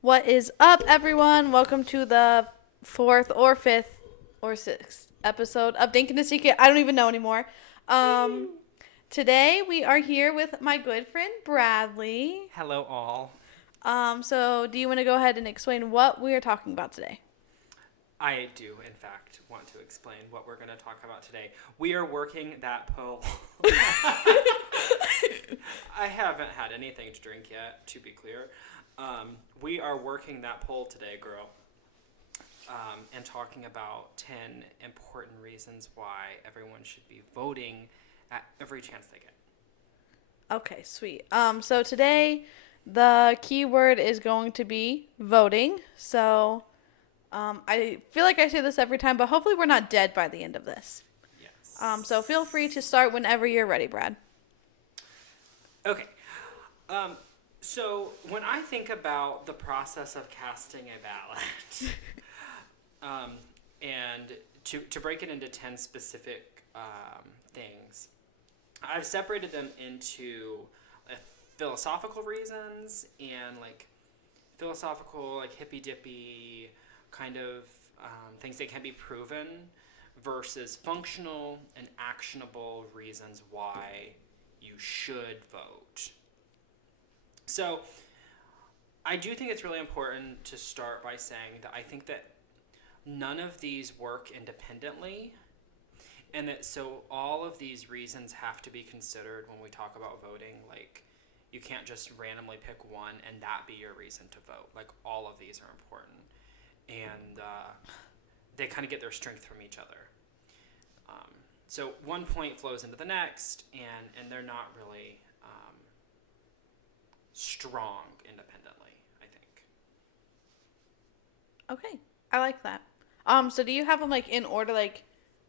What is up, everyone? Welcome to the fourth or fifth or sixth episode of Dink and the Secret. I don't even know anymore. Today we are here with my good friend Bradley. Hello, all. So do you want to go ahead and explain what we are talking about today? I do, in fact, want to explain what we're going to talk about today. We are working that poll. I haven't had anything to drink yet, to be clear. We are working that poll today, girl, and talking about 10 important reasons why everyone should be voting at every chance they get. Okay, sweet. So today the keyword is going to be voting. So I feel like I say this every time, but hopefully we're not dead by the end of this. Yes. So feel free to start whenever you're ready, Brad. Okay. So when I think about the process of casting a ballot, and to break it into 10 specific things, I've separated them into philosophical reasons and philosophical, hippy dippy kind of things that can be proven versus functional and actionable reasons why you should vote. So I do think it's really important to start by saying that I think that none of these work independently, and that so all of these reasons have to be considered when we talk about voting. Like, you can't just randomly pick one and that be your reason to vote. Like, all of these are important, and they kind of get their strength from each other. So one point flows into the next, and they're not really strong independently, I think. Okay, I like that. So do you have them in order?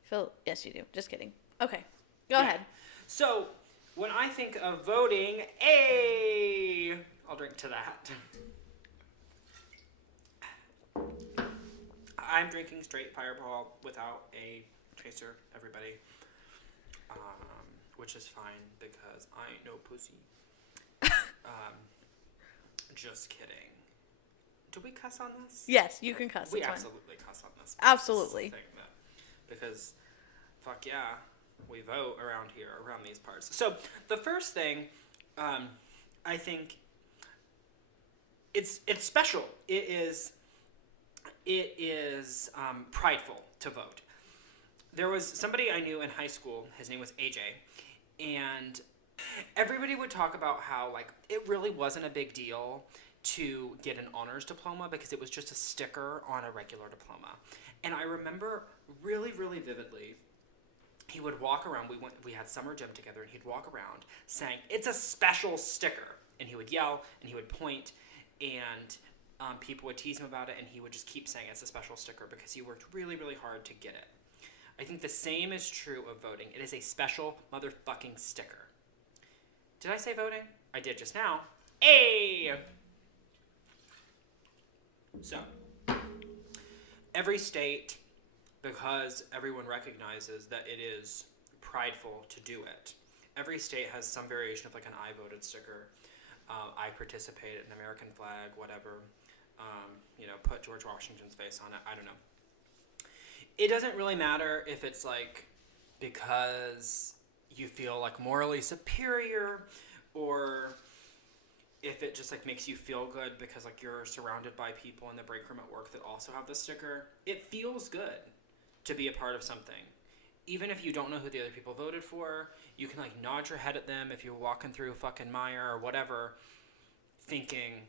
Phil? Yes, you do. Just kidding. Okay, go ahead. So when I think of voting, I'll drink to that. I'm drinking straight Fireball without a chaser, everybody. Which is fine because I ain't no pussy. Just kidding. Do we cuss on this? Yes, you can cuss. We it's fine. absolutely cuss on this. Absolutely. Because, fuck yeah, we vote around here, around these parts. So the first thing, I think, it's special. It is prideful to vote. There was somebody I knew in high school. His name was AJ, and everybody would talk about how it really wasn't a big deal to get an honors diploma because it was just a sticker on a regular diploma. And I remember really, really vividly, he would walk around. We had summer gym together, and he'd walk around saying, "It's a special sticker," and he would yell and he would point, and people would tease him about it, and he would just keep saying it's a special sticker because he worked really, really hard to get it. I think the same is true of voting. It is a special motherfucking sticker. Did I say voting? I did just now. So, every state, because everyone recognizes that it is prideful to do it, every state has some variation of an I voted sticker. I participated in American flag, whatever. Put George Washington's face on it. I don't know. It doesn't really matter if it's because you feel morally superior, or if it just makes you feel good because you're surrounded by people in the break room at work that also have the sticker. It feels good to be a part of something. Even if you don't know who the other people voted for, you can nod your head at them if you're walking through fucking Meijer or whatever, thinking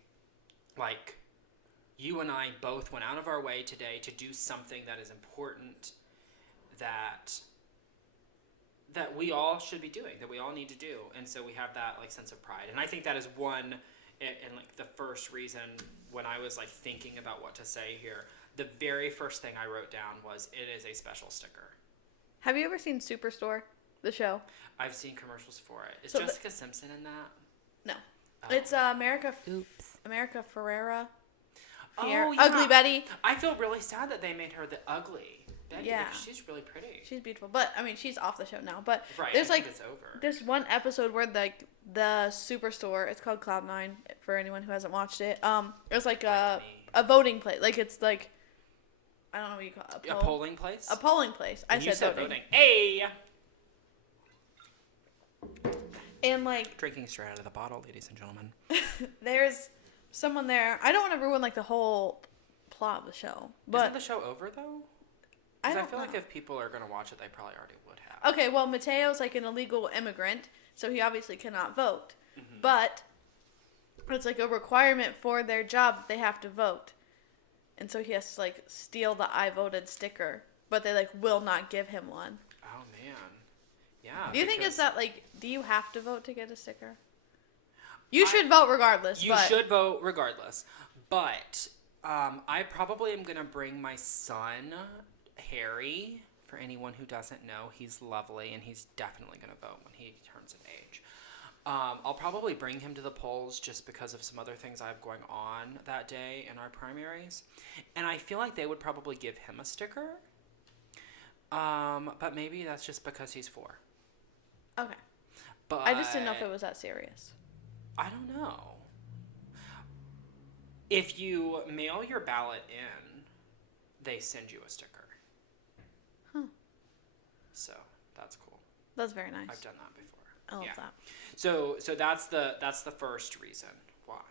you and I both went out of our way today to do something that is important, that we all should be doing, that we all need to do. And so we have that sense of pride. And I think that is one, and the first reason when I was thinking about what to say here, the very first thing I wrote down was, it is a special sticker. Have you ever seen Superstore, the show? I've seen commercials for it. Is So Jessica Simpson in that? No. It's America Ferrera. Oh, yeah. Ugly Betty. I feel really sad that they made her the ugly. Betty, Yeah. because she's really pretty. She's beautiful. But, I mean, she's off the show now. But Right, there's, I think like, it's over. there's one episode where, like, the Superstore, it's called Cloud9, for anyone who hasn't watched it. It's, like, a voting place. Like, it's, like, I don't know what you call it. A polling place? A polling place. And you said voting. Hey! And, like... Drinking straight out of the bottle, ladies and gentlemen. There's someone there. I don't want to ruin, like, the whole plot of the show. But isn't the show over, though? Because I feel like if people are going to watch it, they probably already would have. Okay, well, Mateo's, like, an illegal immigrant, so he obviously cannot vote. Mm-hmm. But it's, like, a requirement for their job that they have to vote. And so he has to, like, steal the I voted sticker. But they, like, will not give him one. Oh, man. Yeah. Do you think it's that, like, do you have to vote to get a sticker? You should vote regardless. You should vote regardless. But I probably am going to bring my son, Harry. For anyone who doesn't know, he's lovely, and he's definitely going to vote when he turns of age. I'll probably bring him to the polls just because of some other things I have going on that day in our primaries. And I feel like they would probably give him a sticker. But maybe that's just because he's 4. Okay. But I just didn't know if it was that serious. I don't know. If you mail your ballot in, they send you a sticker. Huh. So that's cool. That's very nice. I've done that before. I love that. So that's the first reason why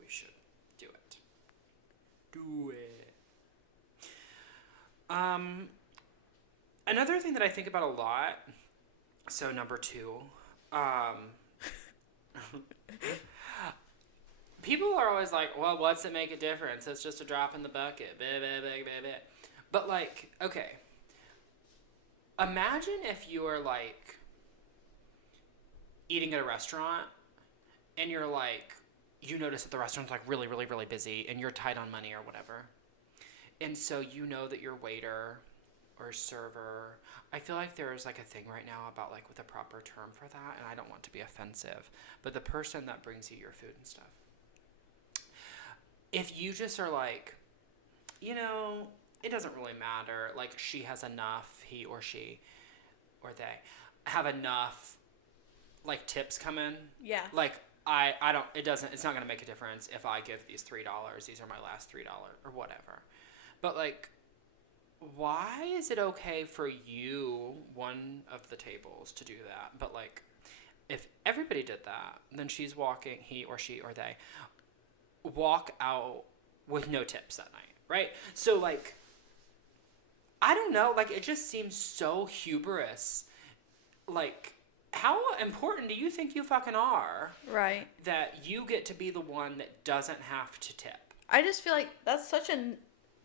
we should do it. Do it. Another thing that I think about a lot. So number 2, people are always like, well, what's it make a difference? It's just a drop in the bucket. But, like, okay. Imagine if you were, like, eating at a restaurant and you're, like, you notice that the restaurant's, like, really, really, really busy and you're tight on money or whatever. And so you know that your waiter or server, I feel like there's, like, a thing right now about, like, with a proper term for that, and I don't want to be offensive, but the person that brings you your food and stuff. If you just are like, you know, it doesn't really matter, like, she has enough, he or she or they have enough, like, tips come in. Yeah. Like, it's not going to make a difference if I give these $3, these are my last $3 or whatever. But, like, why is it okay for you, one of the tables, to do that? But, like, if everybody did that, then she's walking, he or she or they, walk out with no tips that night, right? So, like, I don't know, like, it just seems so hubris. Like, how important do you think you fucking are? Right. That you get to be the one that doesn't have to tip. I just feel like that's such a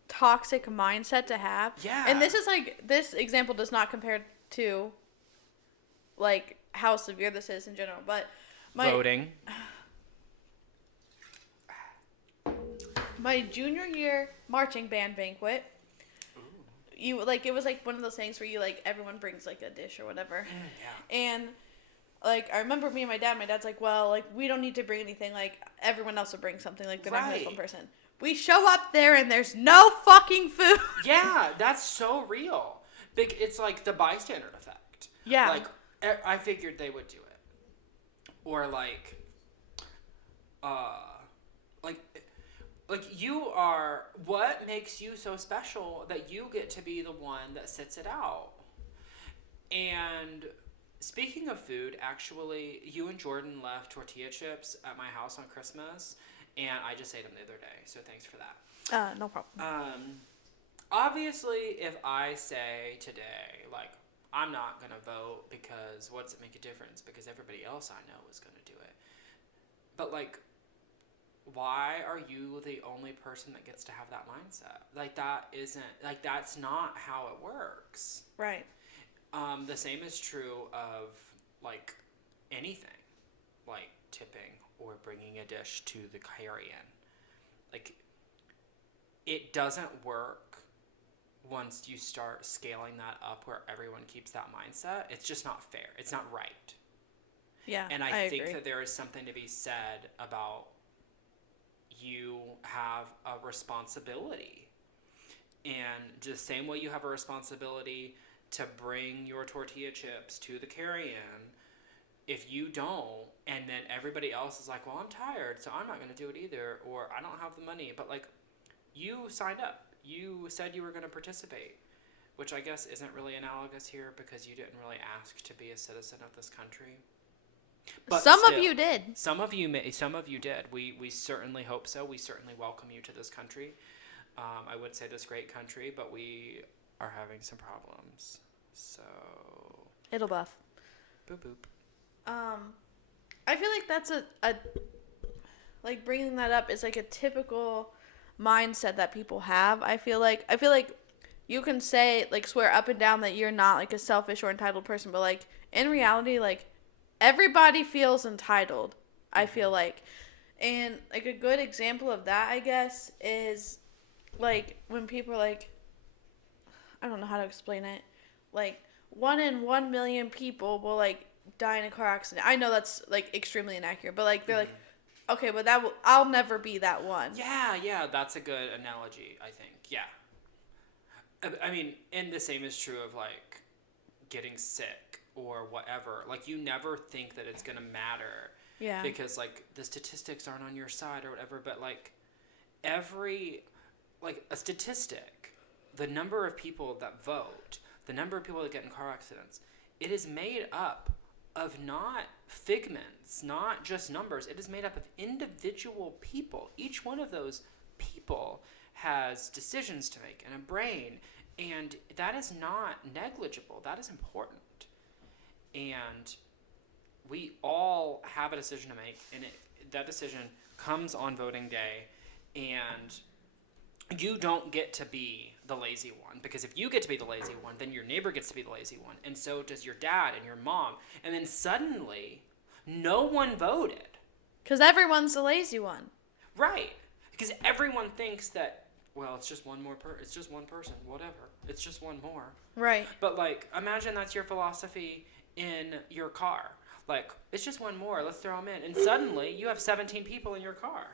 toxic mindset to have. Yeah. And this is, like, this example does not compare to, like, how severe this is in general, but Voting. My junior year marching band banquet, you, like, it was, like, one of those things where you, like, everyone brings, like, a dish or whatever. Yeah. And, like, I remember me and my dad's like, well, like, we don't need to bring anything. Like, everyone else will bring something. Like, they're not just one person. We show up there and there's no fucking food. Yeah, that's so real. It's like the bystander effect. Yeah. Like, I figured they would do it. Or, like, you are, what makes you so special that you get to be the one that sits it out? And speaking of food, actually, you and Jordan left tortilla chips at my house on Christmas, and I just ate them the other day, so thanks for that. No problem. Obviously, if I say today, like, I'm not going to vote because what's it make a difference? Because everybody else I know is going to do it. But, like, why are you the only person that gets to have that mindset? Like, that's not how it works. Right. The same is true of, like, anything, like tipping or bringing a dish to the carry-in. Like, it doesn't work once you start scaling that up where everyone keeps that mindset. It's just not fair. It's not right. Yeah, and I think agree. that there is something to be said about you have a responsibility And just same way you have a responsibility to bring your tortilla chips to the carry-in, if you don't, and then everybody else is like, well, I'm tired, so I'm not going to do it either, or I don't have the money. But, like, you signed up. You said you were going to participate, which I guess isn't really analogous here because you didn't really ask to be a citizen of this country. But some still, of you did. Some of you did. We certainly hope so. We certainly welcome you to this country. I would say this great country, but we are having some problems. So It'll buff. Boop boop. I feel like that's a like bringing that up is like a typical mindset that people have. I feel like you can say, like, swear up and down that you're not like a selfish or entitled person, but like in reality, like everybody feels entitled. I feel like, and like a good example of that, I guess, is like when people are like, I don't know how to explain it, like 1 in 1 million people will like die in a car accident. I know that's like extremely inaccurate, but like they're like, okay, but I'll never be that one. Yeah, that's a good analogy, I think. Yeah. I mean, and the same is true of like getting sick or whatever. Like, you never think that it's gonna matter. Yeah. Because like the statistics aren't on your side or whatever, but like a statistic, the number of people that vote, the number of people that get in car accidents, it is made up of not figments, not just numbers. It is made up of individual people. Each one of those people has decisions to make and a brain, and that is not negligible. That is important. And we all have a decision to make, and that decision comes on voting day, and you don't get to be the lazy one, because if you get to be the lazy one, then your neighbor gets to be the lazy one, and so does your dad and your mom, and then suddenly no one voted. Because everyone's the lazy one. Right. Because everyone thinks that, well, it's just one more it's just one person, whatever. It's just one more. Right. But like, imagine that's your philosophy in your car. Like, it's just one more, let's throw them in. And suddenly you have 17 people in your car.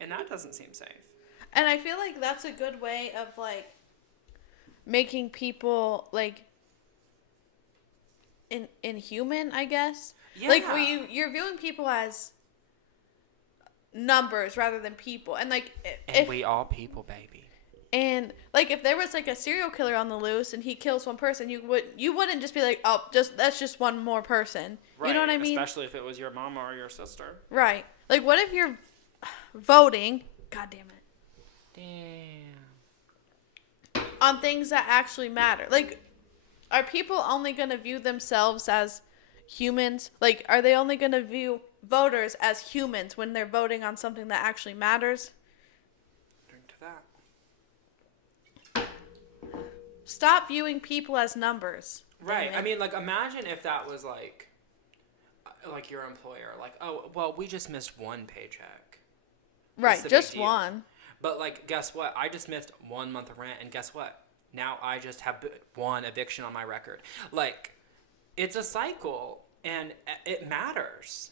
And that doesn't seem safe. And I feel like that's a good way of, like, making people, like, inhuman, I guess. Yeah. Like, you're viewing people as numbers rather than people. And, like, and we all people, baby. And, like, if there was, like, a serial killer on the loose and he kills one person, you wouldn't just be like, oh, that's just one more person. Right. You know what I mean? Especially if it was your mama or your sister. Right. Like, what if you're voting, God damn it, on things that actually matter? Like, are people only going to view themselves as humans? Like, are they only going to view voters as humans when they're voting on something that actually matters? Drink to that. Stop viewing people as numbers. Right. I mean, like, imagine if that was like your employer. Like, oh, well, we just missed one paycheck. Right, just one. But, like, guess what? I just missed 1 month of rent, and guess what? Now I just have one eviction on my record. Like, it's a cycle, and it matters.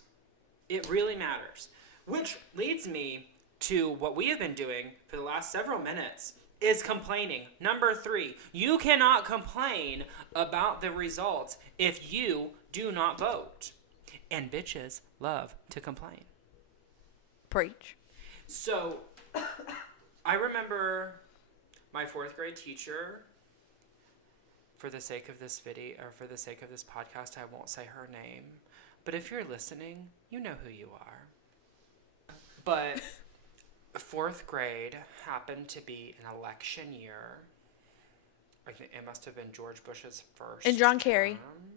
It really matters. Which leads me to what we have been doing for the last several minutes, is complaining. Number 3, you cannot complain about the results if you do not vote. And bitches love to complain. Preach. So, I remember my 4th grade teacher, for the sake of this video, or for the sake of this podcast, I won't say her name. But if you're listening, you know who you are. But 4th grade happened to be an election year. I think it must have been George Bush's first And John Kerry. term.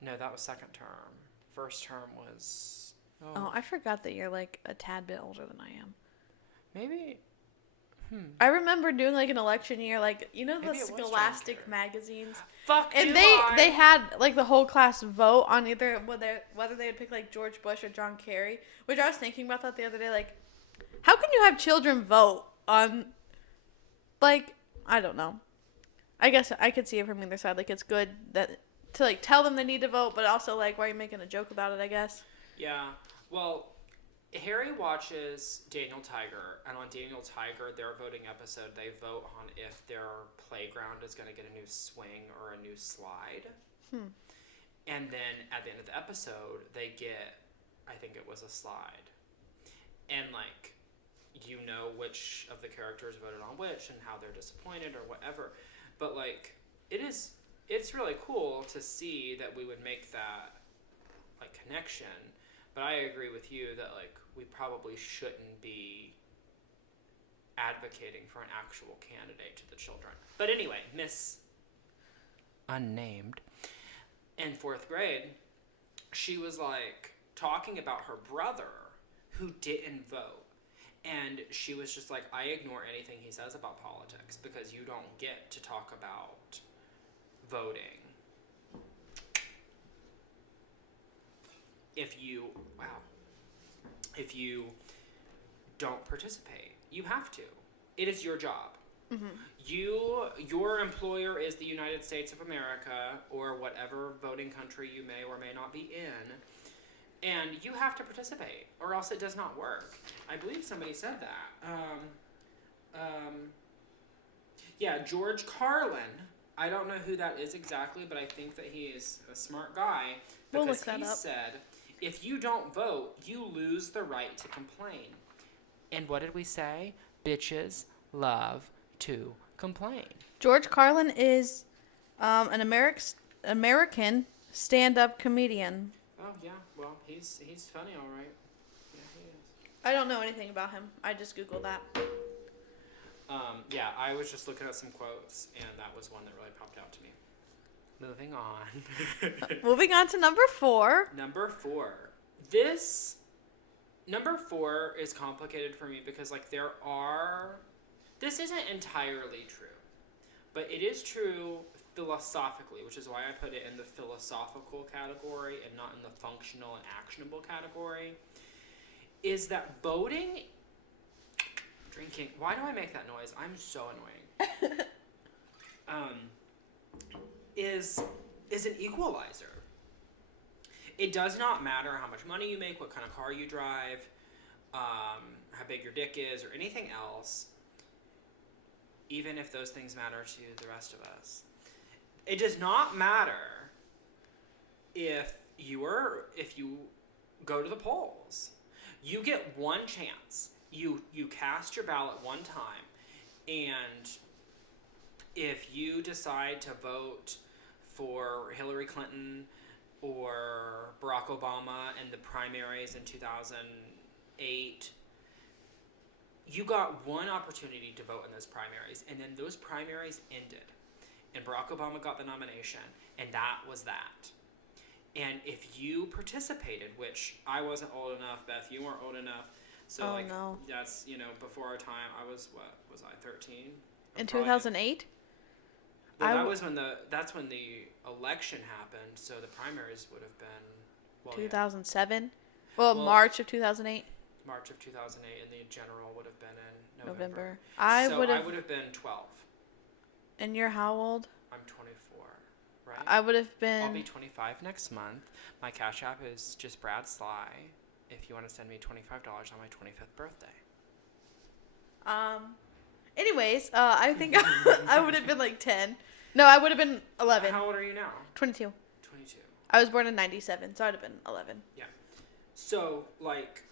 No, that was second term. First term was... Oh, I forgot that you're, like, a tad bit older than I am. Maybe... I remember doing, like, an election year, like, you know, Maybe the it was John Scholastic Kerry. magazines? Fuck And do they I. had, like, the whole class vote on either whether they would pick, like, George Bush or John Kerry, which I was thinking about that the other day, like, how can you have children vote on, like, I don't know. I guess I could see it from either side. Like, it's good that to, like, tell them they need to vote, but also, like, why are you making a joke about it, I guess? Yeah. Well, Harry watches Daniel Tiger, and on Daniel Tiger, their voting episode, they vote on if their playground is going to get a new swing or a new slide. And then at the end of the episode, they get, I think it was a slide. And, like, you know which of the characters voted on which and how they're disappointed or whatever. But, like, it's really cool to see that we would make that, like, connection. But I agree with you that, like, we probably shouldn't be advocating for an actual candidate to the children. But anyway, Miss Unnamed, in 4th grade, she was, like, talking about her brother who didn't vote. And she was just like, I ignore anything he says about politics because you don't get to talk about voting. If you don't participate, you have to. It is your job. Your employer is the United States of America or whatever voting country you may or may not be in, and you have to participate or else it does not work. I believe somebody said that. Yeah, George Carlin. I don't know who that is exactly, but I think that he is a smart guy because he said, if you don't vote, you lose the right to complain. And what did we say? Bitches love to complain. George Carlin is an American stand-up comedian. Oh, yeah. Well, he's funny, all right. Yeah, he is. I don't know anything about him. I just Googled that. Yeah, I was just looking at some quotes, and that was one that really popped out to me. Moving on. Moving on to number 4. Number 4. Number 4 is complicated for me because, like, this isn't entirely true, but it is true philosophically, which is why I put it in the philosophical category and not in the functional and actionable category, is that drinking, why do I make that noise? I'm so annoying. Is an equalizer. It does not matter how much money you make, what kind of car you drive, how big your dick is, or anything else, even if those things matter to the rest of us. It does not matter if you go to the polls. You get one chance. You cast your ballot one time, and if you decide to vote for Hillary Clinton or Barack Obama in the primaries in 2008, you got one opportunity to vote in those primaries, and then those primaries ended, and Barack Obama got the nomination, and that was that. And if you participated, which I wasn't old enough, Beth, you weren't old enough, so no. That's, before our time. I was, what was I, 13? In 2008? Well, that's when the election happened, so the primaries would have been 2007. Yeah. Well, March of 2008. March of 2008, and the general would have been in November. I would have been 12. And you're how old? I'm 24, right? I would have been... I'll be 25 next month. My Cash App is just Brad Sly, if you want to send me $25 on my 25th birthday. Anyways, I think I would have been like 10. No, I would have been 11. How old are you now? 22. 22. I was born in 97, so I'd have been 11. Yeah. So, like,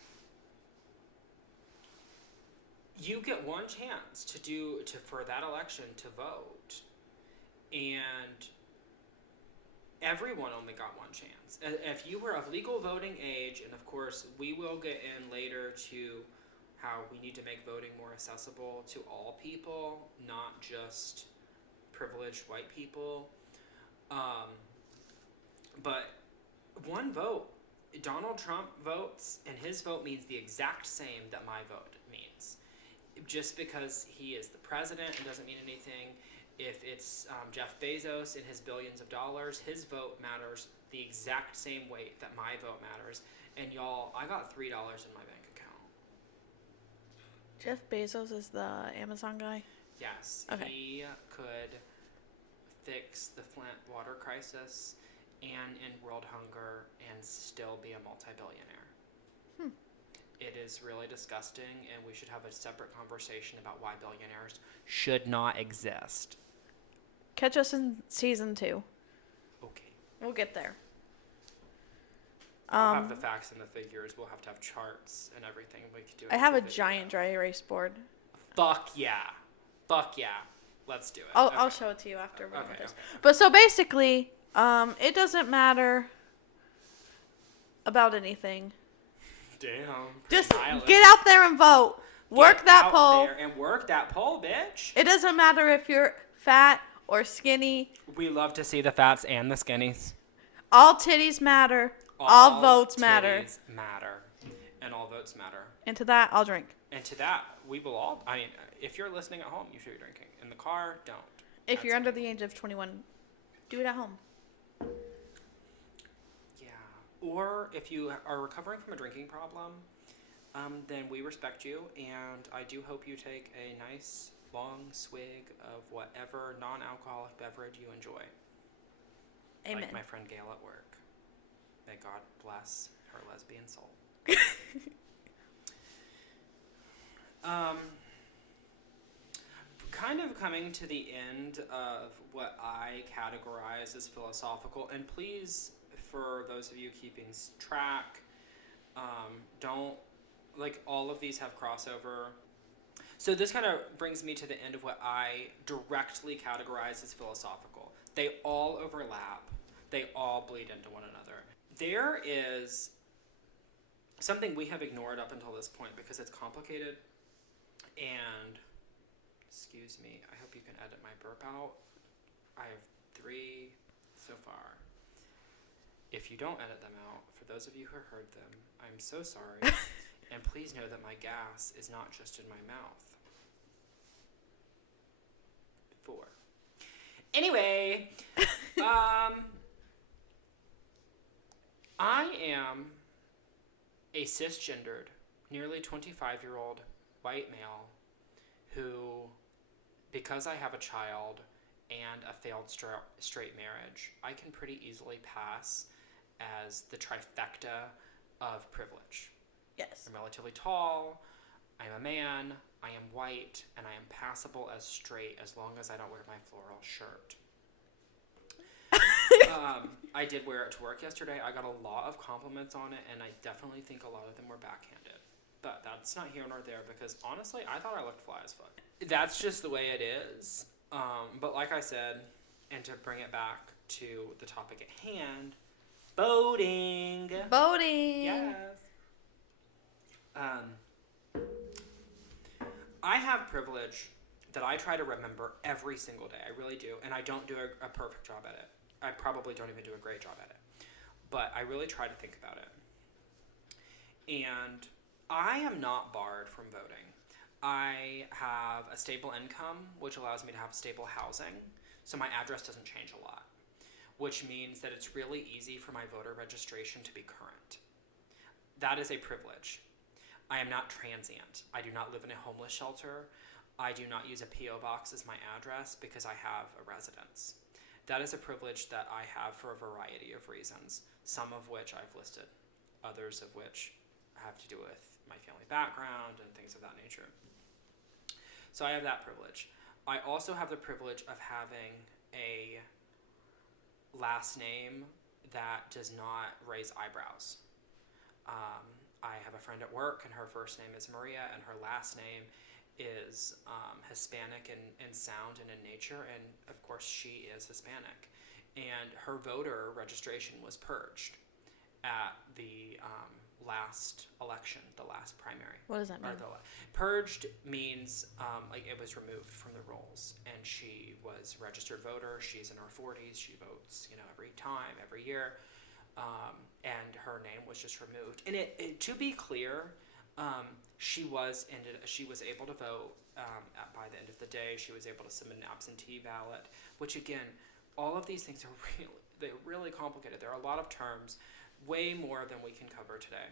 you get one chance for that election to vote, and everyone only got one chance. If you were of legal voting age, and of course we will get in later to how we need to make voting more accessible to all people, not just privileged white people. But one vote, Donald Trump votes, and his vote means the exact same that my vote means. Just because he is the president, it doesn't mean anything. If it's Jeff Bezos and his billions of dollars, his vote matters the exact same weight that my vote matters. And y'all, I got $3 in my bank account. Jeff Bezos is the Amazon guy? Yes. Okay. He could fix the Flint water crisis and end world hunger and still be a multi-billionaire. It is really disgusting, and we should have a separate conversation about why billionaires should not exist. Catch us in season 2. Okay. We'll get there. I'll have the facts and the figures. We'll have to have charts and everything. We could do it. I have a giant dry erase board. Fuck yeah. Fuck yeah. Let's do it. I'll show it to you after we're done with this. Okay. But so basically, it doesn't matter about anything. Damn. Just nihilist. get out there and vote. Work Get that out poll. there and work that poll, bitch. It doesn't matter if you're fat or skinny. We love to see the fats and the skinnies. All titties matter. All votes matter. Titties matter. And all votes matter. And to that, I'll drink. And to that, we will all... I mean, if you're listening at home, you should be drinking. In the car, don't. If you're under the age of 21, do it at home. Yeah. Or if you are recovering from a drinking problem, then we respect you. And I do hope you take a nice, long swig of whatever non-alcoholic beverage you enjoy. Amen. Like my friend Gail at work. May God bless her lesbian soul. Kind of coming to the end of what I categorize as philosophical, and please, for those of you keeping track, don't, like, all of these have crossover. So this kind of brings me to the end of what I directly categorize as philosophical. They all overlap. They all bleed into one another. There is something we have ignored up until this point because it's complicated, and excuse me, I hope you can edit my burp out. I have 3 so far. If you don't edit them out, for those of you who heard them, I'm so sorry. And please know that my gas is not just in my mouth. 4. Anyway, I am a cisgendered, nearly 25-year-old white male who, because I have a child and a failed straight marriage, I can pretty easily pass as the trifecta of privilege. Yes. I'm relatively tall, I'm a man, I am white, and I am passable as straight as long as I don't wear my floral shirt. I did wear it to work yesterday. I got a lot of compliments on it, and I definitely think a lot of them were backhanded. But that's not here nor there, because honestly, I thought I looked fly as fuck. That's just the way it is. But like I said, and to bring it back to the topic at hand, voting. Voting. Yes. I have privilege that I try to remember every single day. I really do. And I don't do a perfect job at it. I probably don't even do a great job at it. But I really try to think about it. And I am not barred from voting. I have a stable income, which allows me to have stable housing. So my address doesn't change a lot, which means that it's really easy for my voter registration to be current. That is a privilege. I am not transient. I do not live in a homeless shelter. I do not use a P.O. box as my address because I have a residence. That is a privilege that I have for a variety of reasons, some of which I've listed, others of which have to do with my family background and things of that nature. So I have that privilege. I also have the privilege of having a last name that does not raise eyebrows. I have a friend at work, and her first name is Maria, and her last name is Hispanic in sound and in nature, and of course she is Hispanic. And her voter registration was purged at the last election, the last primary. What does that mean? Purged means like it was removed from the rolls, and she was registered voter. She's in her 40s. She votes, every time, every year. And her name was just removed. And it to be clear, she was able to vote by the end of the day. She was able to submit an absentee ballot, which again, all of these things are really complicated. There are a lot of terms, way more than we can cover today.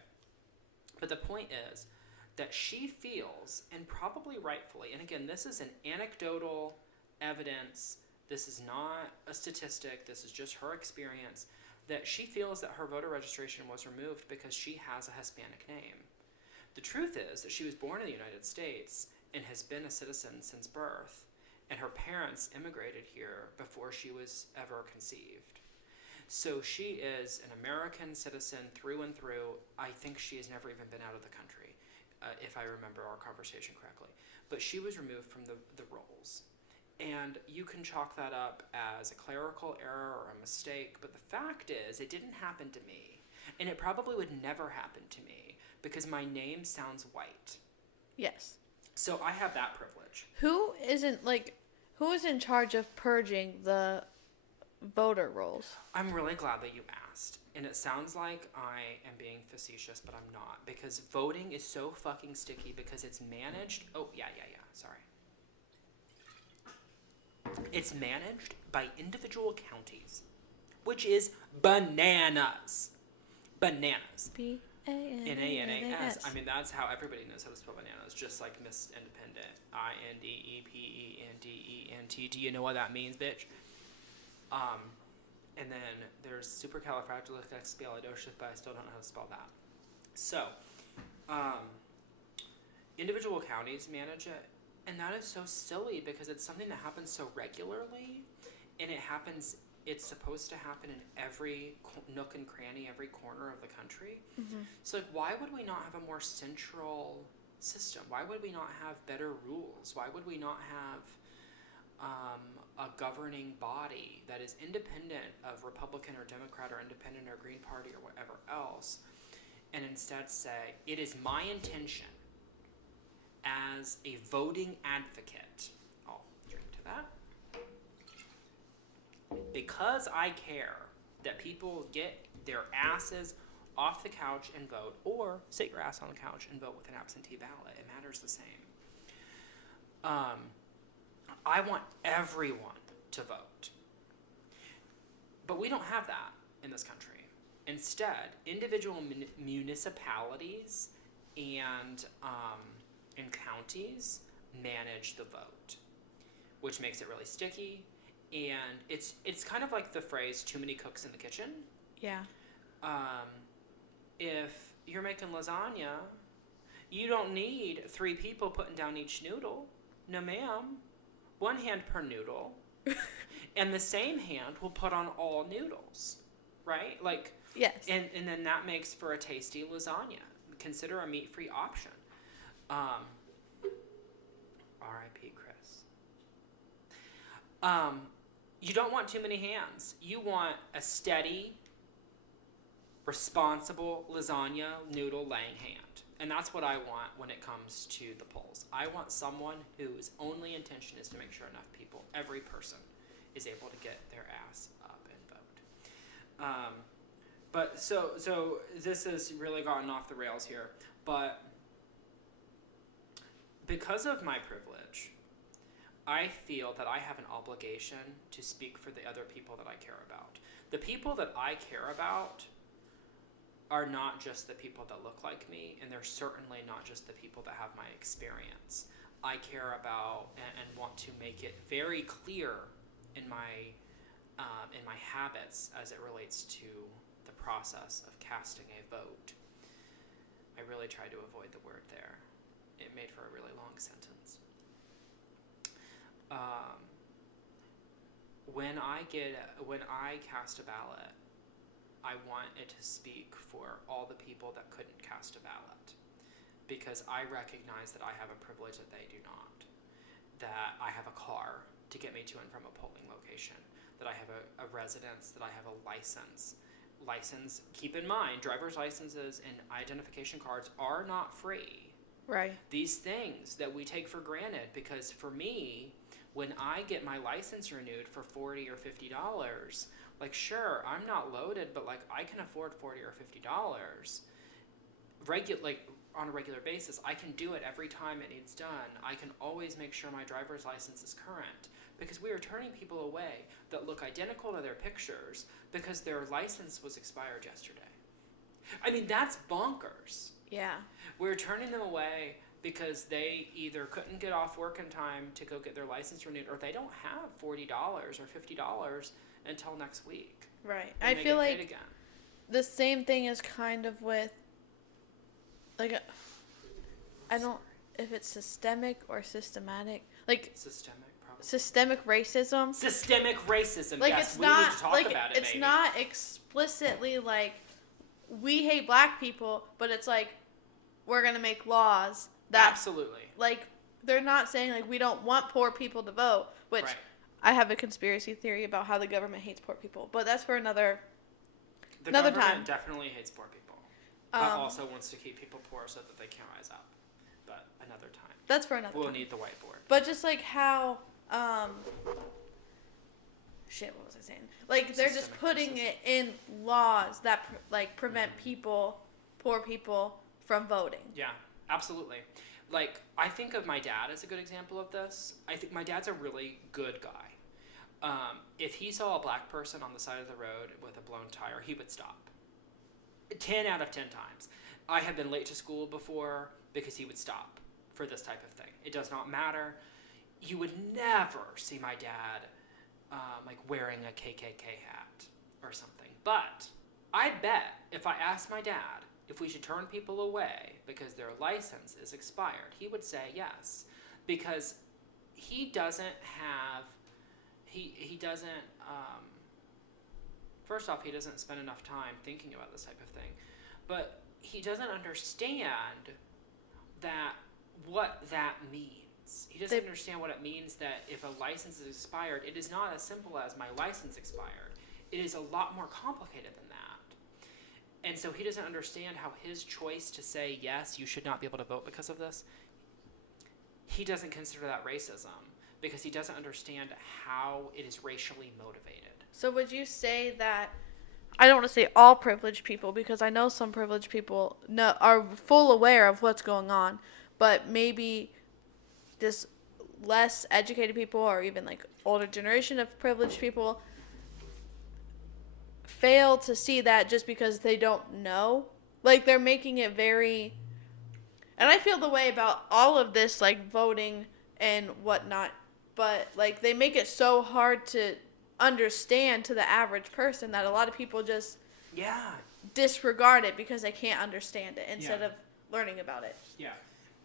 But the point is that she feels, and probably rightfully, and again, this is an anecdotal evidence, this is not a statistic, this is just her experience, that she feels that her voter registration was removed because she has a Hispanic name. The truth is that she was born in the United States and has been a citizen since birth, and her parents immigrated here before she was ever conceived. So she is an American citizen through and through. I think she has never even been out of the country, if I remember our conversation correctly. But she was removed from the rolls. And you can chalk that up as a clerical error or a mistake, but the fact is, it didn't happen to me. And it probably would never happen to me because my name sounds white. Yes. So I have that privilege. Who is in charge of purging the voter rolls? I'm really glad that you asked. And it sounds like I am being facetious, but I'm not. Because voting is so fucking sticky because it's managed. Oh, yeah. Sorry. It's managed by individual counties, which is bananas. Bananas. Bananas. I mean, that's how everybody knows how to spell bananas, just like Miss Independent. INDEPENDENT. Do you know what that means, bitch? And then there's supercalifragilisticexpialidocious, but I still don't know how to spell that. So, individual counties manage it, and that is so silly because it's something that happens so regularly, and it's supposed to happen in every nook and cranny, every corner of the country. Mm-hmm. So, like, why would we not have a more central system? Why would we not have better rules? Why would we not have a governing body that is independent of Republican or Democrat or independent or Green Party or whatever else, and instead say, it is my intention as a voting advocate, I'll drink to that, because I care that people get their asses off the couch and vote, or sit your ass on the couch and vote with an absentee ballot. It matters the same. I want everyone to vote. But we don't have that in this country. Instead, individual municipalities and counties manage the vote, which makes it really sticky. And it's kind of like the phrase, too many cooks in the kitchen. Yeah. If you're making lasagna, you don't need 3 people putting down each noodle. No, ma'am. 1 hand per noodle. And the same hand will put on all noodles. Right? Like, yes. And then that makes for a tasty lasagna. Consider a meat-free option. R.I.P. Chris. You don't want too many hands. You want a steady, responsible lasagna noodle laying hand. And that's what I want when it comes to the polls. I want someone whose only intention is to make sure enough people, every person, is able to get their ass up and vote. But so this has really gotten off the rails here. But because of my privilege, I feel that I have an obligation to speak for the other people that I care about. The people that I care about are not just the people that look like me, and they're certainly not just the people that have my experience. I care about and want to make it very clear in my habits as it relates to the process of casting a vote. I really tried to avoid the word there. It made for a really long sentence. When I cast a ballot, I want it to speak for all the people that couldn't cast a ballot, because I recognize that I have a privilege that they do not, that I have a car to get me to and from a polling location, that I have a residence, that I have a license. Keep in mind, driver's licenses and identification cards are not free. Right. These things that we take for granted, because for me, when I get my license renewed for $40 or $50, like, sure, I'm not loaded, but like I can afford $40 or $50 on a regular basis. I can do it every time it needs done. I can always make sure my driver's license is current, because we are turning people away that look identical to their pictures because their license was expired yesterday. I mean, that's bonkers. Yeah. We're turning them away because they either couldn't get off work in time to go get their license renewed, or they don't have $40 or $50 until next week. Right. I feel like the same thing is kind of with, like, I don't, if it's systemic or systematic, like Systemic, probably. systemic racism. Systemic racism. Like yes, it's we not need to talk like about it. it's maybe. not explicitly like we hate black people, but it's like we're gonna make laws that Absolutely. like they're not saying like we don't want poor people to vote, which Right. I have a conspiracy theory about how the government hates poor people, but that's for another The time. government definitely hates poor people, but also wants to keep people poor so that they can rise up. But another time. That's for another We'll time. need the whiteboard. But just like how shit, what was I saying? Like they're just Systemic putting racism. it in laws that prevent people, poor people, from voting. Yeah, absolutely. Like, I think of my dad as a good example of this. I think my dad's a really good guy. If he saw a black person on the side of the road with a blown tire, he would stop. 10 out of 10 times. I have been late to school before because he would stop for this type of thing. It does not matter. You would never see my dad like wearing a KKK hat or something. But I bet if I asked my dad if we should turn people away because their license is expired, he would say yes. Because he doesn't have, he doesn't, first off, he doesn't spend enough time thinking about this type of thing. But he doesn't understand that, what that means. He doesn't understand what it means that if a license is expired, it is not as simple as my license expired. It is a lot more complicated than that. And so he doesn't understand how his choice to say, yes, you should not be able to vote because of this, he doesn't consider that racism because he doesn't understand how it is racially motivated. So would you say that, I don't want to say all privileged people because I know some privileged people are full aware of what's going on, but maybe just less educated people or even like older generation of privileged people fail to see that just because they don't know. Like they're making it very, and I feel the way about all of this, like voting and whatnot, but like they make it so hard to understand to the average person that a lot of people just disregard it because they can't understand it instead of learning about it. Yeah.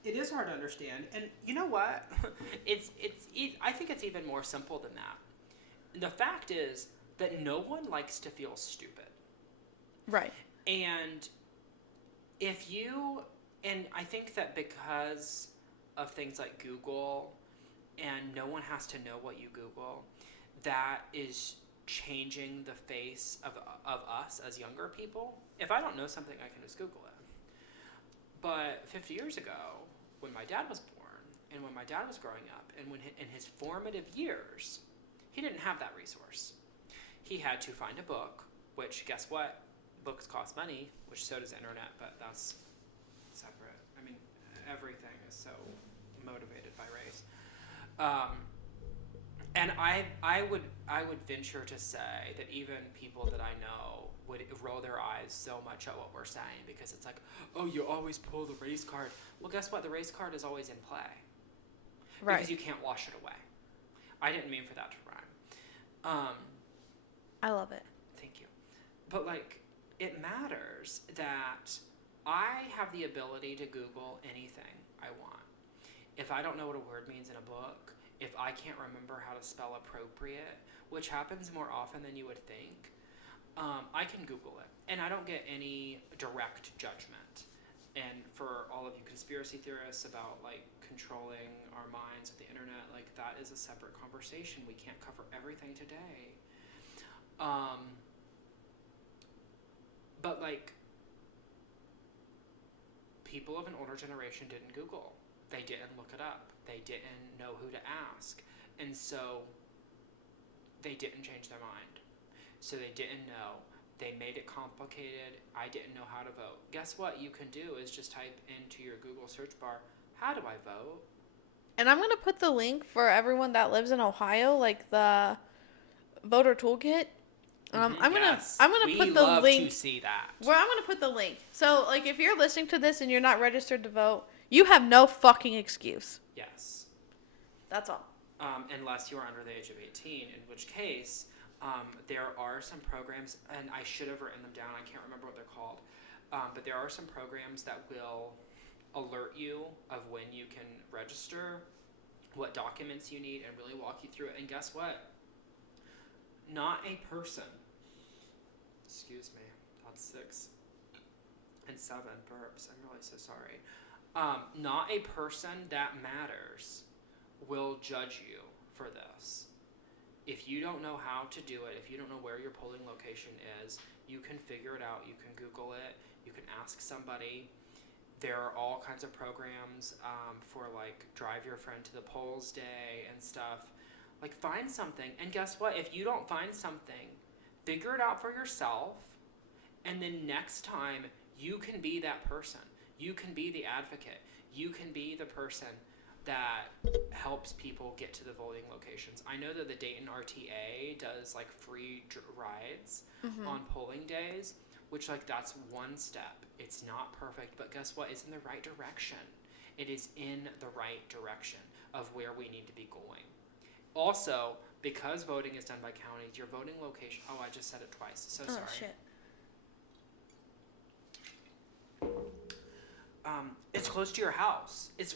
It is hard to understand, and you know what? I think it's even more simple than that. The fact is that no one likes to feel stupid. Right. And I think that because of things like Google, and no one has to know what you Google, that is changing the face of us as younger people. If I don't know something, I can just Google it. But 50 years ago, when my dad was born, and when my dad was growing up, and when in his formative years, he didn't have that resource. He had to find a book, which, guess what? Books cost money, which so does the internet, but that's separate. I mean, everything is so motivated by race. And I would venture to say that even people that I know would roll their eyes so much at what we're saying because it's like, oh, you always pull the race card. Well, guess what? The race card is always in play. Right. Because you can't wash it away. I didn't mean for that to rhyme. I love it. Thank you. But, like, it matters that I have the ability to Google anything I want. If I don't know what a word means in a book, if I can't remember how to spell appropriate, which happens more often than you would think, I can Google it. And I don't get any direct judgment. And for all of you conspiracy theorists about, like, controlling our minds with the internet, like, that is a separate conversation. We can't cover everything today. But, like, people of an older generation didn't Google. They didn't look it up. They didn't know who to ask. And so they didn't change their mind. So they didn't know. They made it complicated. I didn't know how to vote. Guess what you can do is just type into your Google search bar, how do I vote? And I'm going to put the link for everyone that lives in Ohio, like the voter toolkit. I'm gonna put the link. We love to see that. Well, I'm gonna put the link. So, like, if you're listening to this and you're not registered to vote, you have no fucking excuse. Yes. That's all. Unless you are under the age of 18, in which case there are some programs, and I should have written them down. I can't remember what they're called, but there are some programs that will alert you of when you can register, what documents you need, and really walk you through it. And guess what? Not a person. Excuse me. That's 6 and 7 burps. I'm really so sorry. Not a person that matters will judge you for this. If you don't know how to do it, if you don't know where your polling location is, you can figure it out. You can Google it. You can ask somebody. There are all kinds of programs for like Drive Your Friend to the Polls Day and stuff. Like, find something. And guess what? If you don't find something, figure it out for yourself. And then next time, you can be that person. You can be the advocate. You can be the person that helps people get to the voting locations. I know that the Dayton RTA does like free rides on polling days, which like that's one step. It's not perfect, but guess what? It's in the right direction. It is in the right direction of where we need to be going. Also, because voting is done by counties, your voting location, oh, I just said it twice. So sorry. Oh, shit. It's close to your house. It's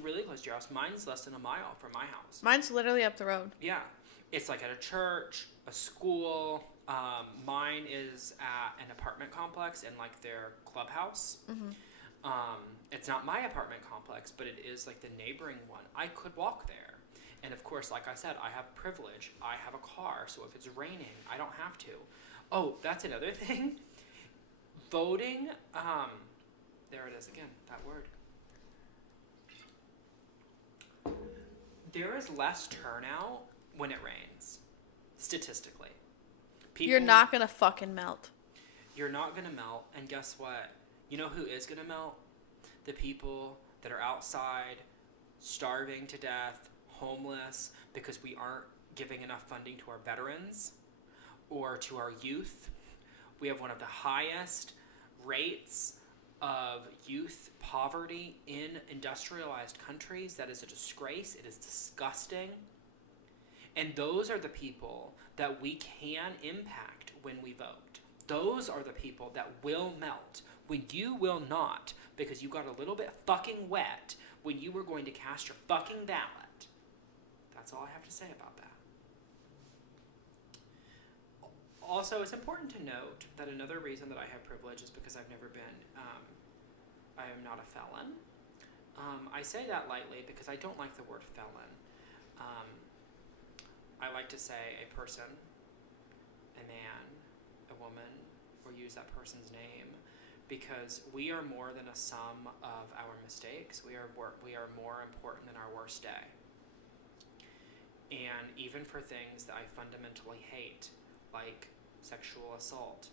really close to your house. Mine's less than a mile from my house. Mine's literally up the road. Yeah. It's like at a church, a school. Mine is at an apartment complex in like their clubhouse. It's not my apartment complex, but it is like the neighboring one. I could walk there. And of course, like I said, I have privilege. I have a car, so if it's raining, I don't have to. Oh, that's another thing. Voting, there it is again, that word. There is less turnout when it rains, statistically. You're not going to fucking melt. You're not going to melt, and guess what? You know who is going to melt? The people that are outside, starving to death, homeless, because we aren't giving enough funding to our veterans or to our youth. We have one of the highest rates of youth poverty in industrialized countries. That is a disgrace. It is disgusting. And those are the people that we can impact when we vote. Those are the people that will melt when you will not, because you got a little bit fucking wet when you were going to cast your fucking ballot. That's all I have to say about that. Also, it's important to note that another reason that I have privilege is because I've never been, I am not a felon. I say that lightly because I don't like the word felon. I like to say a person, a man, a woman, or use that person's name, because we are more than a sum of our mistakes. We are more important than our worst day. And even for things that I fundamentally hate, like sexual assault,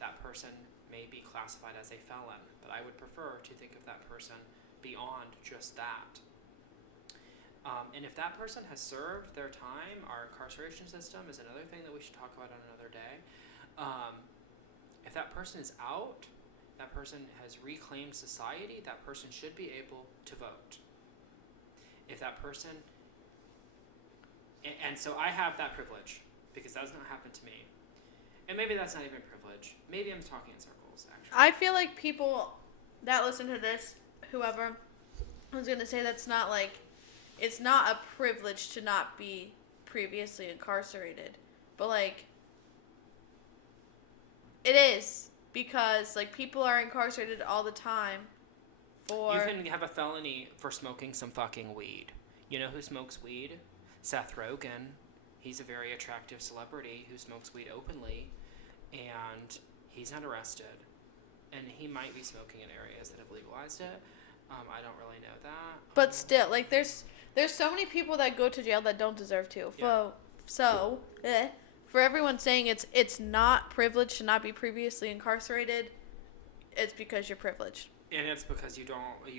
that person may be classified as a felon, but I would prefer to think of that person beyond just that. And if that person has served their time, our incarceration system is another thing that we should talk about on another day. If that person is out, that person has reclaimed society, that person should be able to vote. If that person, and so I have that privilege, because that does not happen to me. And maybe that's not even privilege. Maybe I'm talking in circles, actually. I feel like people that listen to this, whoever, was going to say that's not like, it's not a privilege to not be previously incarcerated. But, like, it is. Because, like, people are incarcerated all the time for... You can have a felony for smoking some fucking weed. You know who smokes weed? Seth Rogen. He's a very attractive celebrity who smokes weed openly. And he's not arrested. And he might be smoking in areas that have legalized it. I don't really know that. But still, like, there's so many people that go to jail that don't deserve to. Yeah. For everyone saying it's not privileged to not be previously incarcerated, it's because you're privileged. And it's because you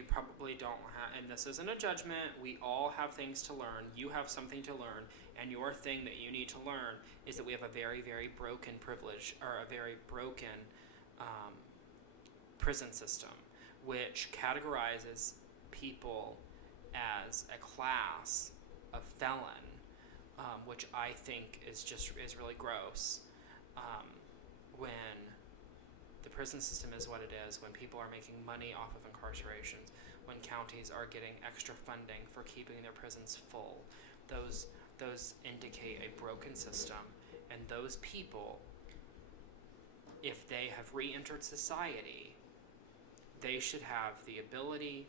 probably don't have, and this isn't a judgment, we all have things to learn. You have something to learn, and your thing that you need to learn is that we have a very, very broken privilege, or a very broken prison system, which categorizes people as a class of felon, which I think is really gross. When The prison system is what it is when people are making money off of incarcerations, when counties are getting extra funding for keeping their prisons full. Those indicate a broken system, and those people, if they have re-entered society, they should have the ability,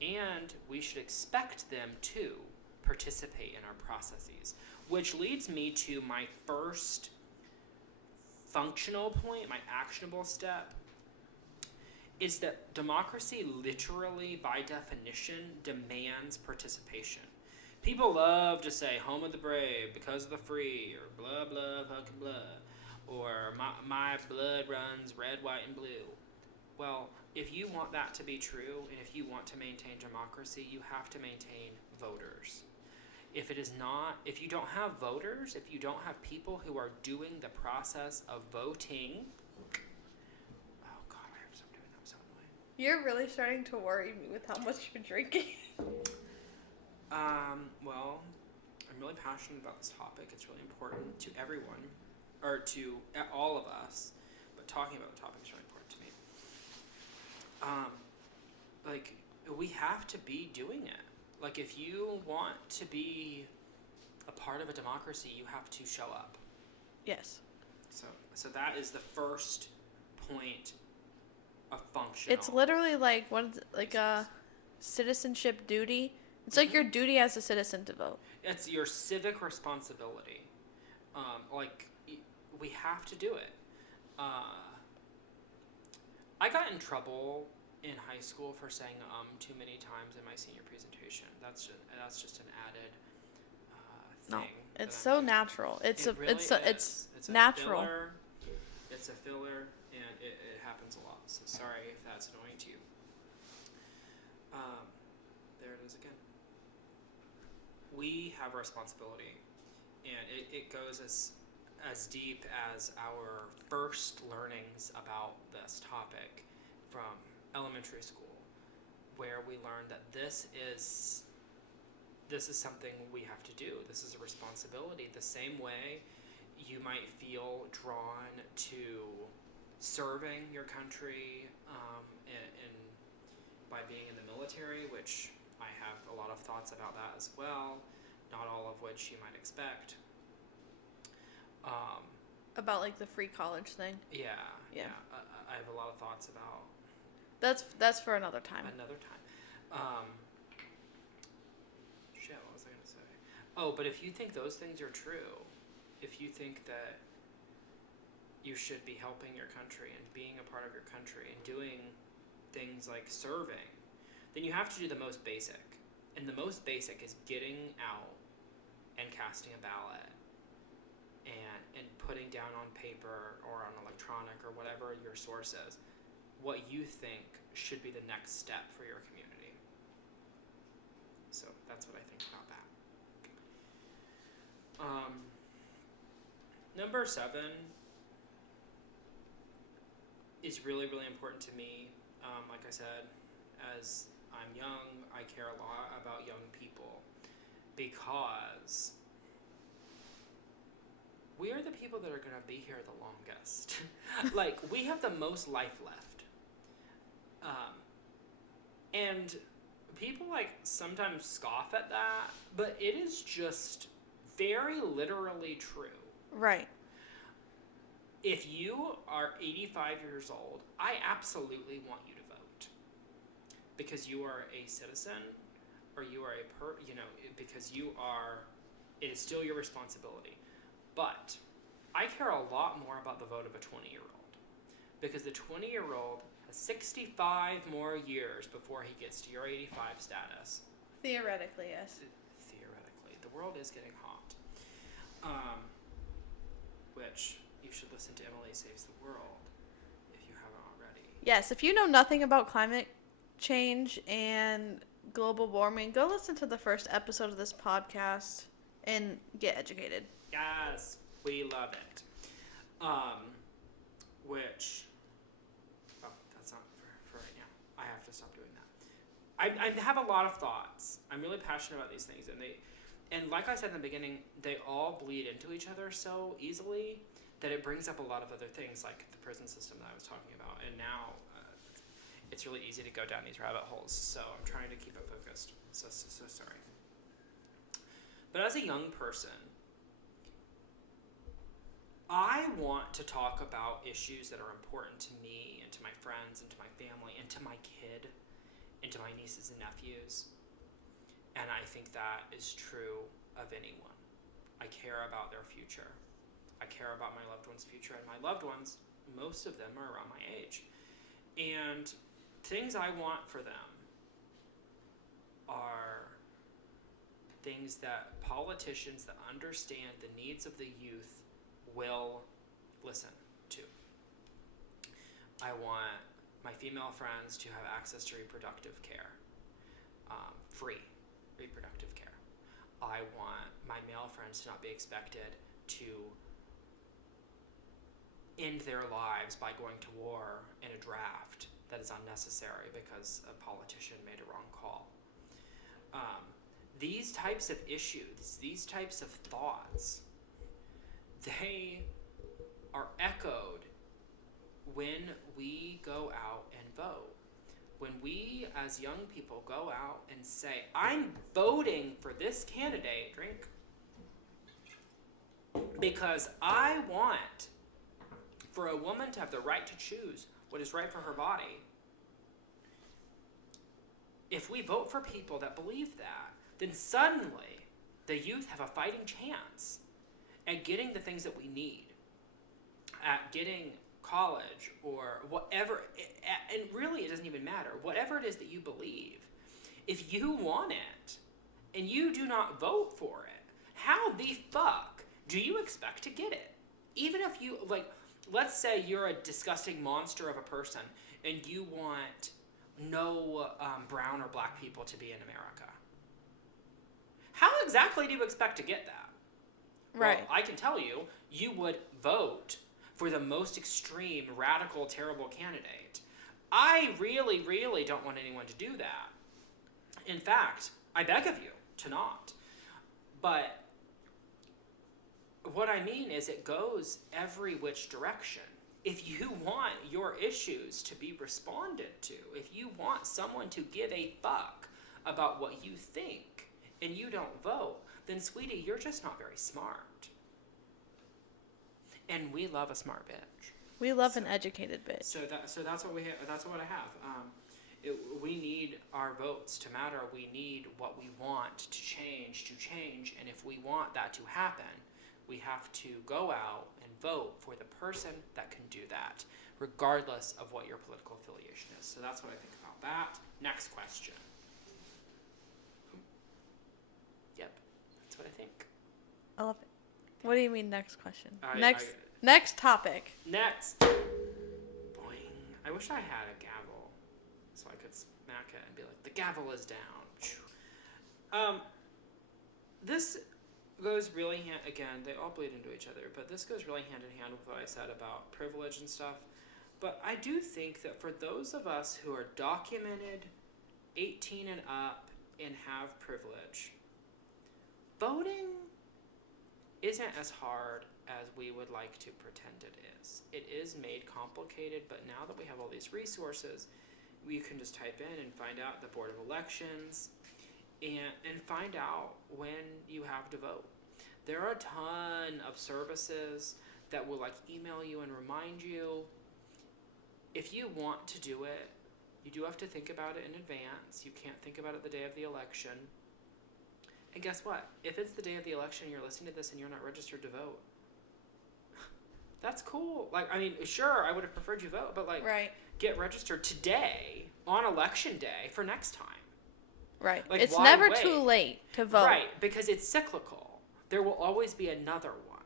and we should expect them to participate in our processes. Which leads me to my first functional point, my actionable step, is that democracy literally, by definition, demands participation. People love to say, home of the brave, because of the free, or blah, blah, fucking blah, or my blood runs red, white, and blue. Well, if you want that to be true, and if you want to maintain democracy, you have to maintain voters. If it is not, if you don't have voters, if you don't have people who are doing the process of voting, oh God, I have to stop doing that suddenly. You're really starting to worry me with how much you're drinking. Well, I'm really passionate about this topic. It's really important to everyone, or to all of us, but talking about the topic is really important to me. Like, we have to be doing it. Like, if you want to be a part of a democracy, you have to show up. Yes. So that is the first point of functional. It's literally like a citizenship duty. It's like your duty as a citizen to vote. It's your civic responsibility. We have to do it. I got in trouble in high school for saying too many times in my senior presentation. That's just an added thing. No, it's so natural. It's natural. It's a filler, and it happens a lot. So sorry if that's annoying to you. There it is again. We have a responsibility, and it goes as deep as our first learnings about this topic from elementary school, where we learned that this is something we have to do. This is a responsibility. The same way you might feel drawn to serving your country and by being in the military, which I have a lot of thoughts about that as well, not all of which you might expect. About like the free college thing. Yeah. I have a lot of thoughts about. That's for another time. Shit, what was I gonna say? Oh, but if you think those things are true, if you think that you should be helping your country and being a part of your country and doing things like serving, then you have to do the most basic. And the most basic is getting out and casting a ballot and putting down on paper or on electronic or whatever your source is what you think should be the next step for your community. So that's what I think about that. Number 7 is really, really important to me. Like I said, as I'm young, I care a lot about young people because we are the people that are going to be here the longest. Like, we have the most life left. And people, like, sometimes scoff at that, but it is just very literally true. Right. If you are 85 years old, I absolutely want you to vote. Because you are a citizen, or you are because you are, it is still your responsibility. But I care a lot more about the vote of a 20-year-old. Because the 20-year-old has 65 more years before he gets to your 85 status. Theoretically, yes. Theoretically. The world is getting hot. Which you should listen to Emily Saves the World if you haven't already. Yes, if you know nothing about climate change and global warming, go listen to the first episode of this podcast and get educated. Yes, we love it. That's not for right now. I have to stop doing that. I have a lot of thoughts. I'm really passionate about these things, and like I said in the beginning, they all bleed into each other so easily that it brings up a lot of other things like the prison system that I was talking about. And now it's really easy to go down these rabbit holes. So I'm trying to keep it focused. So sorry. But as a young person, I want to talk about issues that are important to me and to my friends and to my family and to my kid and to my nieces and nephews. And I think that is true of anyone. I care about their future. I care about my loved ones' future. And my loved ones, most of them are around my age. And things I want for them are things that politicians that understand the needs of the youth will listen to. I want my female friends to have access to reproductive care, free reproductive care. I want my male friends to not be expected to end their lives by going to war in a draft that is unnecessary because a politician made a wrong call. These types of issues, these types of thoughts, they are echoed when we go out and vote. When we as young people go out and say, I'm voting for this candidate, drink, because I want for a woman to have the right to choose what is right for her body. If we vote for people that believe that, then suddenly the youth have a fighting chance at getting the things that we need, at getting college or whatever, and really it doesn't even matter, whatever it is that you believe. If you want it and you do not vote for it, how the fuck do you expect to get it? Even if you, like, let's say you're a disgusting monster of a person and you want no brown or black people to be in America. How exactly do you expect to get that? Right. Well, I can tell you, you would vote for the most extreme, radical, terrible candidate. I really, really don't want anyone to do that. In fact, I beg of you to not. But what I mean is it goes every which direction. If you want your issues to be responded to, if you want someone to give a fuck about what you think and you don't vote, then sweetie, you're just not very smart. And we love a smart bitch. We love an educated bitch. So that's what we have. That's what I have. We need our votes to matter. We need what we want to change. And if we want that to happen, we have to go out and vote for the person that can do that, regardless of what your political affiliation is. So that's what I think about that. Next question. Yep, that's what I think. I love it. What do you mean next question? Next topic. Next. Boing. I wish I had a gavel so I could smack it and be like, the gavel is down. This goes really again, they all bleed into each other, but this goes really hand in hand with what I said about privilege and stuff. But I do think that for those of us who are documented, 18 and up, and have privilege, voting isn't as hard as we would like to pretend it is. It is made complicated, but now that we have all these resources, we can just type in and find out the Board of Elections and find out when you have to vote. There are a ton of services that will like email you and remind you. If you want to do it, you do have to think about it in advance. You can't think about it the day of the election. And guess what? If it's the day of the election and you're listening to this and you're not registered to vote, that's cool. Like, I mean, sure, I would have preferred you vote, but like, right. Get registered today on election day for next time. Right. Like, it's why never wait? too late to vote. Right, because it's cyclical. There will always be another one.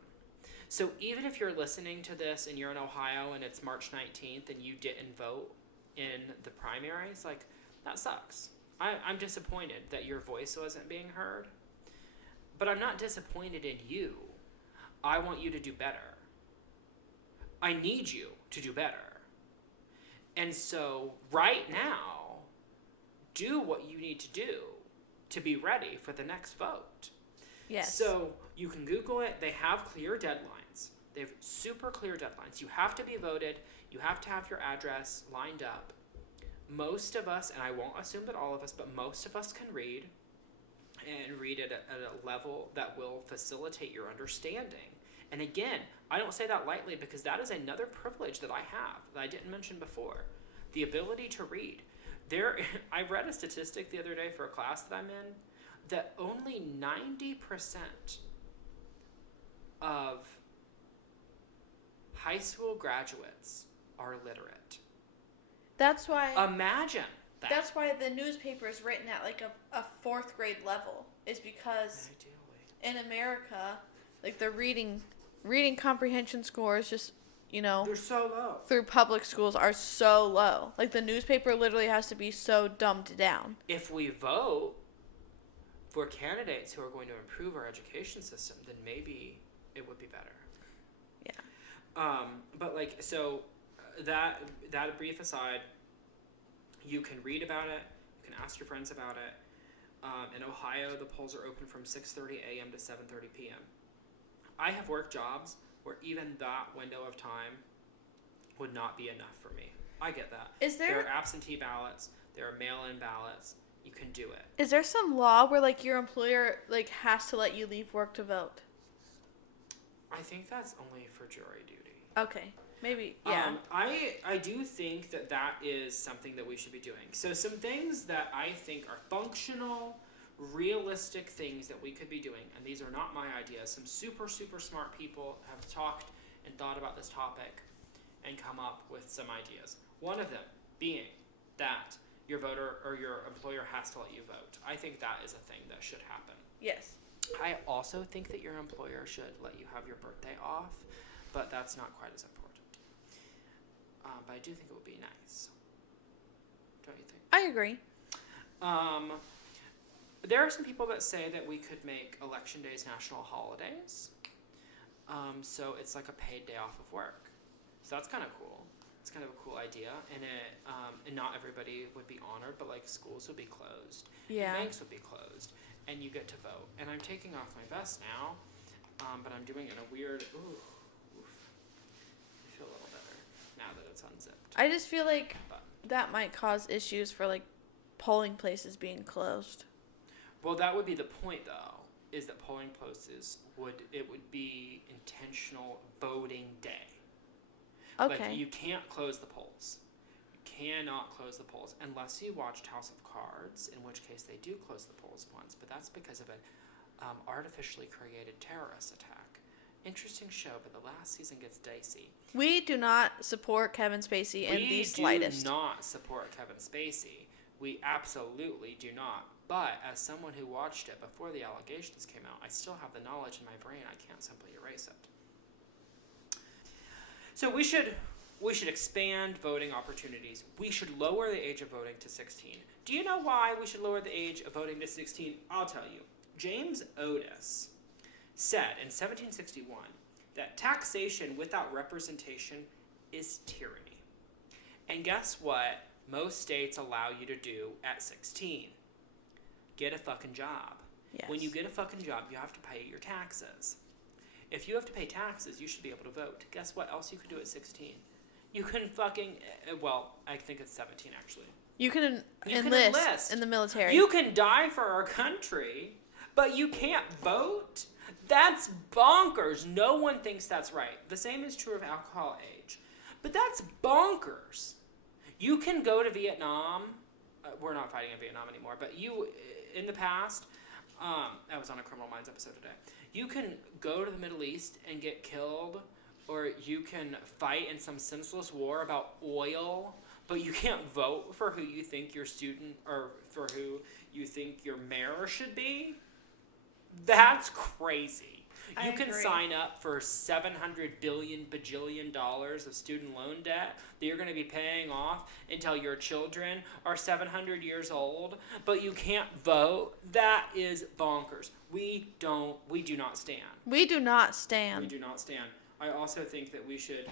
So even if you're listening to this and you're in Ohio and it's March 19th and you didn't vote in the primaries, like, that sucks. I'm disappointed that your voice wasn't being heard. But I'm not disappointed in you. I want you to do better. I need you to do better. And so right now, do what you need to do to be ready for the next vote. Yes. So you can Google it. They have clear deadlines. They have super clear deadlines. You have to be voted. You have to have your address lined up. Most of us, and I won't assume that all of us, but most of us can read, and read at a level that will facilitate your understanding. And again, I don't say that lightly because that is another privilege that I have that I didn't mention before. The ability to read. I read a statistic the other day for a class that I'm in that only 90% of high school graduates are literate. That's why. Imagine that. That's why the newspaper is written at like a fourth grade level. Is because in America, like the reading comprehension scores just, they're so low. Through public schools are so low. Like the newspaper literally has to be so dumbed down. If we vote for candidates who are going to improve our education system, then maybe it would be better. Yeah. But that brief aside, you can read about it. You can ask your friends about it. In Ohio, the polls are open from 6:30 a.m. to 7:30 p.m. I have worked jobs where even that window of time would not be enough for me. I get that. There are absentee ballots. There are mail-in ballots. You can do it. Is there some law where like your employer like has to let you leave work to vote? I think that's only for jury duty. Okay. Maybe, yeah. I do think that is something that we should be doing. So some things that I think are functional, realistic things that we could be doing, and these are not my ideas. Some super, super smart people have talked and thought about this topic and come up with some ideas. One of them being that your voter or your employer has to let you vote. I think that is a thing that should happen. Yes. I also think that your employer should let you have your birthday off, but that's not quite as important. But I do think it would be nice. Don't you think? I agree. There are some people that say that we could make election days national holidays. So it's like a paid day off of work. So that's kind of cool. It's kind of a cool idea. And not everybody would be honored, but like schools would be closed. Yeah. And banks would be closed. And you get to vote. And I'm taking off my vest now, but I'm doing it in a weird, oof. I feel a little better now that it's unzipped. I just feel like that might cause issues for like polling places being closed. Well, that would be the point, though, is that polling places would be intentional voting day. Okay. Like, you can't close the polls. You cannot close the polls unless you watched House of Cards, in which case they do close the polls once, but that's because of an artificially created terrorist attack. Interesting show, but the last season gets dicey. We do not support Kevin Spacey in the slightest. We do not support Kevin Spacey. We absolutely do not. But as someone who watched it before the allegations came out, I still have the knowledge in my brain. I can't simply erase it. So we should expand voting opportunities. We should lower the age of voting to 16. Do you know why we should lower the age of voting to 16? I'll tell you. James Otis said in 1761 that taxation without representation is tyranny. And guess what most states allow you to do at 16? Get a fucking job. Yes. When you get a fucking job, you have to pay your taxes. If you have to pay taxes, you should be able to vote. Guess what else you can do at 16? You can fucking, I think it's 17 actually. You can enlist in the military. You can die for our country, but you can't vote? That's bonkers. No one thinks that's right. The same is true of alcohol age. But that's bonkers. You can go to Vietnam. We're not fighting in Vietnam anymore, but in the past, I was on a Criminal Minds episode today. You can go to the Middle East and get killed, or you can fight in some senseless war about oil, but you can't vote for who you think your student or for who you think your mayor should be. That's crazy. You can sign up for $700 bajillion of student loan debt that you're going to be paying off until your children are 700 years old, but you can't vote. That is bonkers. We do not stand. We do not stand. We do not stand. I also think that we should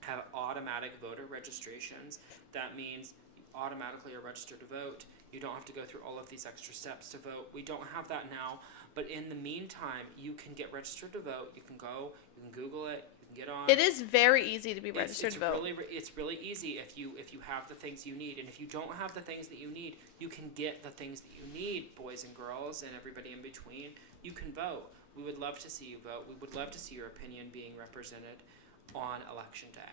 have automatic voter registrations. That means you automatically are registered to vote. You don't have to go through all of these extra steps to vote. We don't have that now, but in the meantime, you can get registered to vote. You can go, you can Google it, you can get on. It is very easy to be registered to vote. It's really easy if you have the things you need, and if you don't have the things that you need, you can get the things that you need, boys and girls and everybody in between. You can vote. We would love to see you vote. We would love to see your opinion being represented on election day.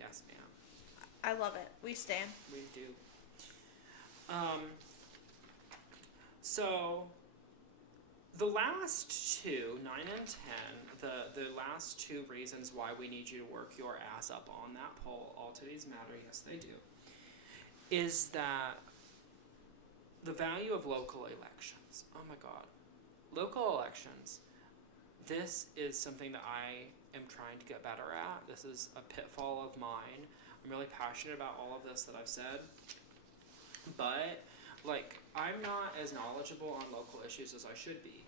Yes, ma'am. I love it. We stand. We do. So the last two, 9 and 10, the last two reasons why we need you to work your ass up on that poll, all today's matter, yes they do, is that the value of local elections. Oh my God. Local elections. This is something that I am trying to get better at. This is a pitfall of mine. I'm really passionate about all of this that I've said. But, like, I'm not as knowledgeable on local issues as I should be.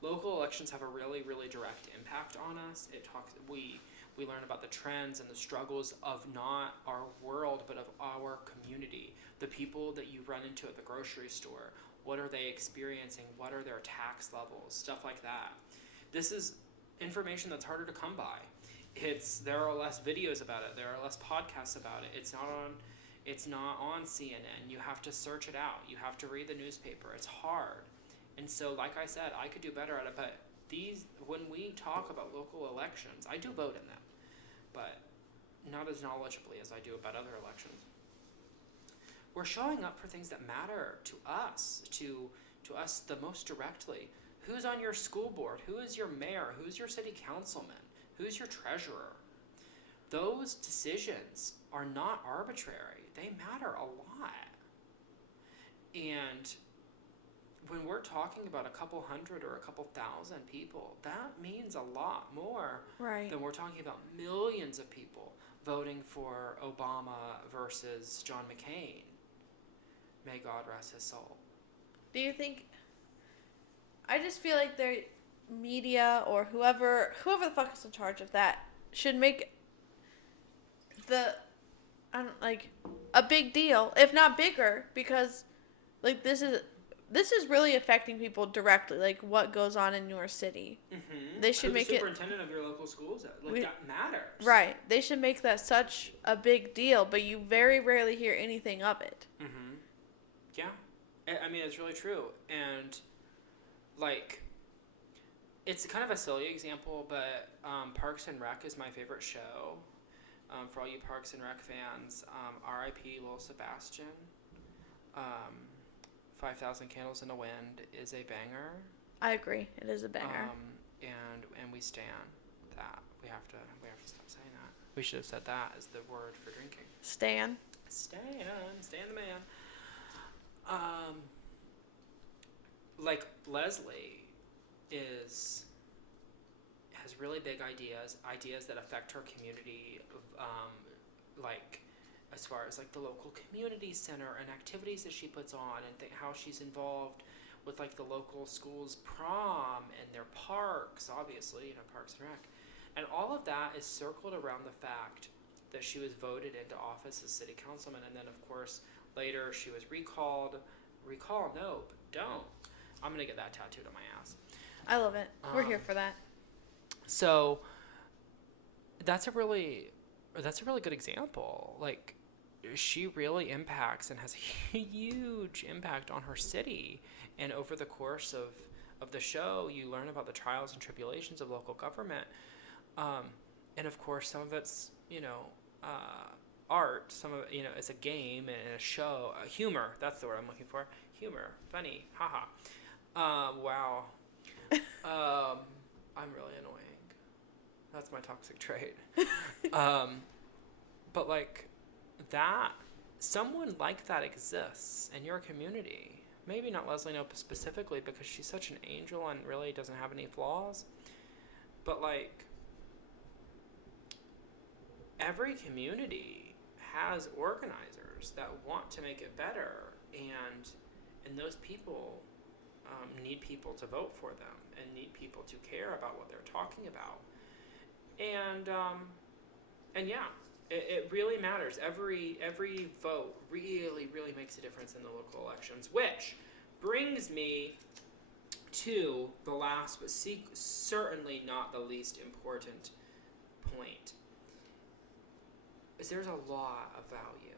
Local elections have a really, really direct impact on us. We learn about the trends and the struggles of not our world, but of our community. The people that you run into at the grocery store. What are they experiencing? What are their tax levels? Stuff like that. This is information that's harder to come by. There are less videos about it. There are less podcasts about it. It's not on CNN. You have to search it out. You have to read the newspaper. It's hard. And so, like I said, I could do better at it. But when we talk about local elections, I do vote in them, but not as knowledgeably as I do about other elections. We're showing up for things that matter to us, to us the most directly. Who's on your school board? Who is your mayor? Who's your city councilman? Who's your treasurer? Those decisions are not arbitrary. They matter a lot. And when we're talking about a couple hundred or a couple thousand people, that means a lot more than we're talking about millions of people voting for Obama versus John McCain. May God rest his soul. Do you think... I just feel like the media or whoever the fuck is in charge of that should make a big deal, if not bigger, because like this is really affecting people directly, like what goes on in your city. Mm-hmm. They should make it superintendent of your local schools. That matters. Right. They should make that such a big deal, but you very rarely hear anything of it. Mm-hmm. Yeah. I mean, it's really true. And like, it's kind of a silly example, but Parks and Rec is my favorite show. For all you Parks and Rec fans, R.I.P. Lil Sebastian. 5,000 Candles in the Wind is a banger. I agree. It is a banger. And we stand that. We have to stop saying that. We should have said that as the word for drinking. Stan the man. Like Leslie has really big ideas that affect her community, like as far as like the local community center and activities that she puts on, and how she's involved with like the local schools prom and their parks, obviously, Parks and Rec. And all of that is circled around the fact that she was voted into office as city councilman, and then of course later she was recalled. Recall Knope. Don't. I'm gonna get that tattooed on my ass. I love it. We're here for that. So that's a really good example. Like, she really impacts and has a huge impact on her city. And over the course of the show, you learn about the trials and tribulations of local government. And of course, some of it's, art. Some of it, it's a game and a show. Humor. That's the word I'm looking for. Humor. Funny. Haha. Wow. I'm really annoying. That's my toxic trait. But like that, someone like that exists in your community. Maybe not Leslie Knope specifically, because she's such an angel and really doesn't have any flaws. But like, every community has organizers that want to make it better, and those people need people to vote for them and need people to care about what they're talking about. And yeah, It really matters. Every vote really, really makes a difference in the local elections, which brings me to the last, but certainly not the least important point, is there's a lot of value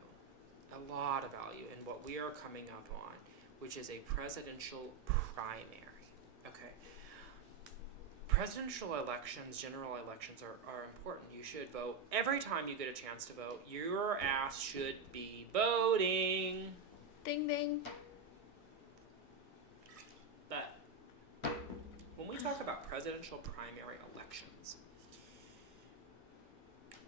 in what we are coming up on, which is a presidential primary. Okay. Presidential elections, general elections are important. You should vote. Every time you get a chance to vote, your ass should be voting. Ding ding. But when we talk about presidential primary elections,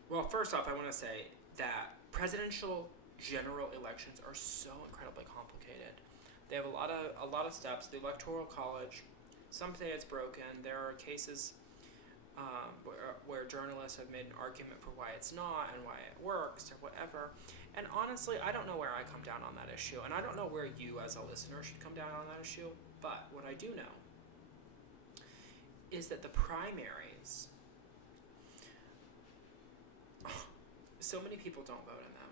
well, first off, I want to say that presidential general elections are so incredibly complicated. They have a lot of steps. The Electoral College, some say it's broken. There are cases where journalists have made an argument for why it's not and why it works or whatever. And honestly, I don't know where I come down on that issue, and I don't know where you as a listener should come down on that issue. But what I do know is that the primaries, so many people don't vote in them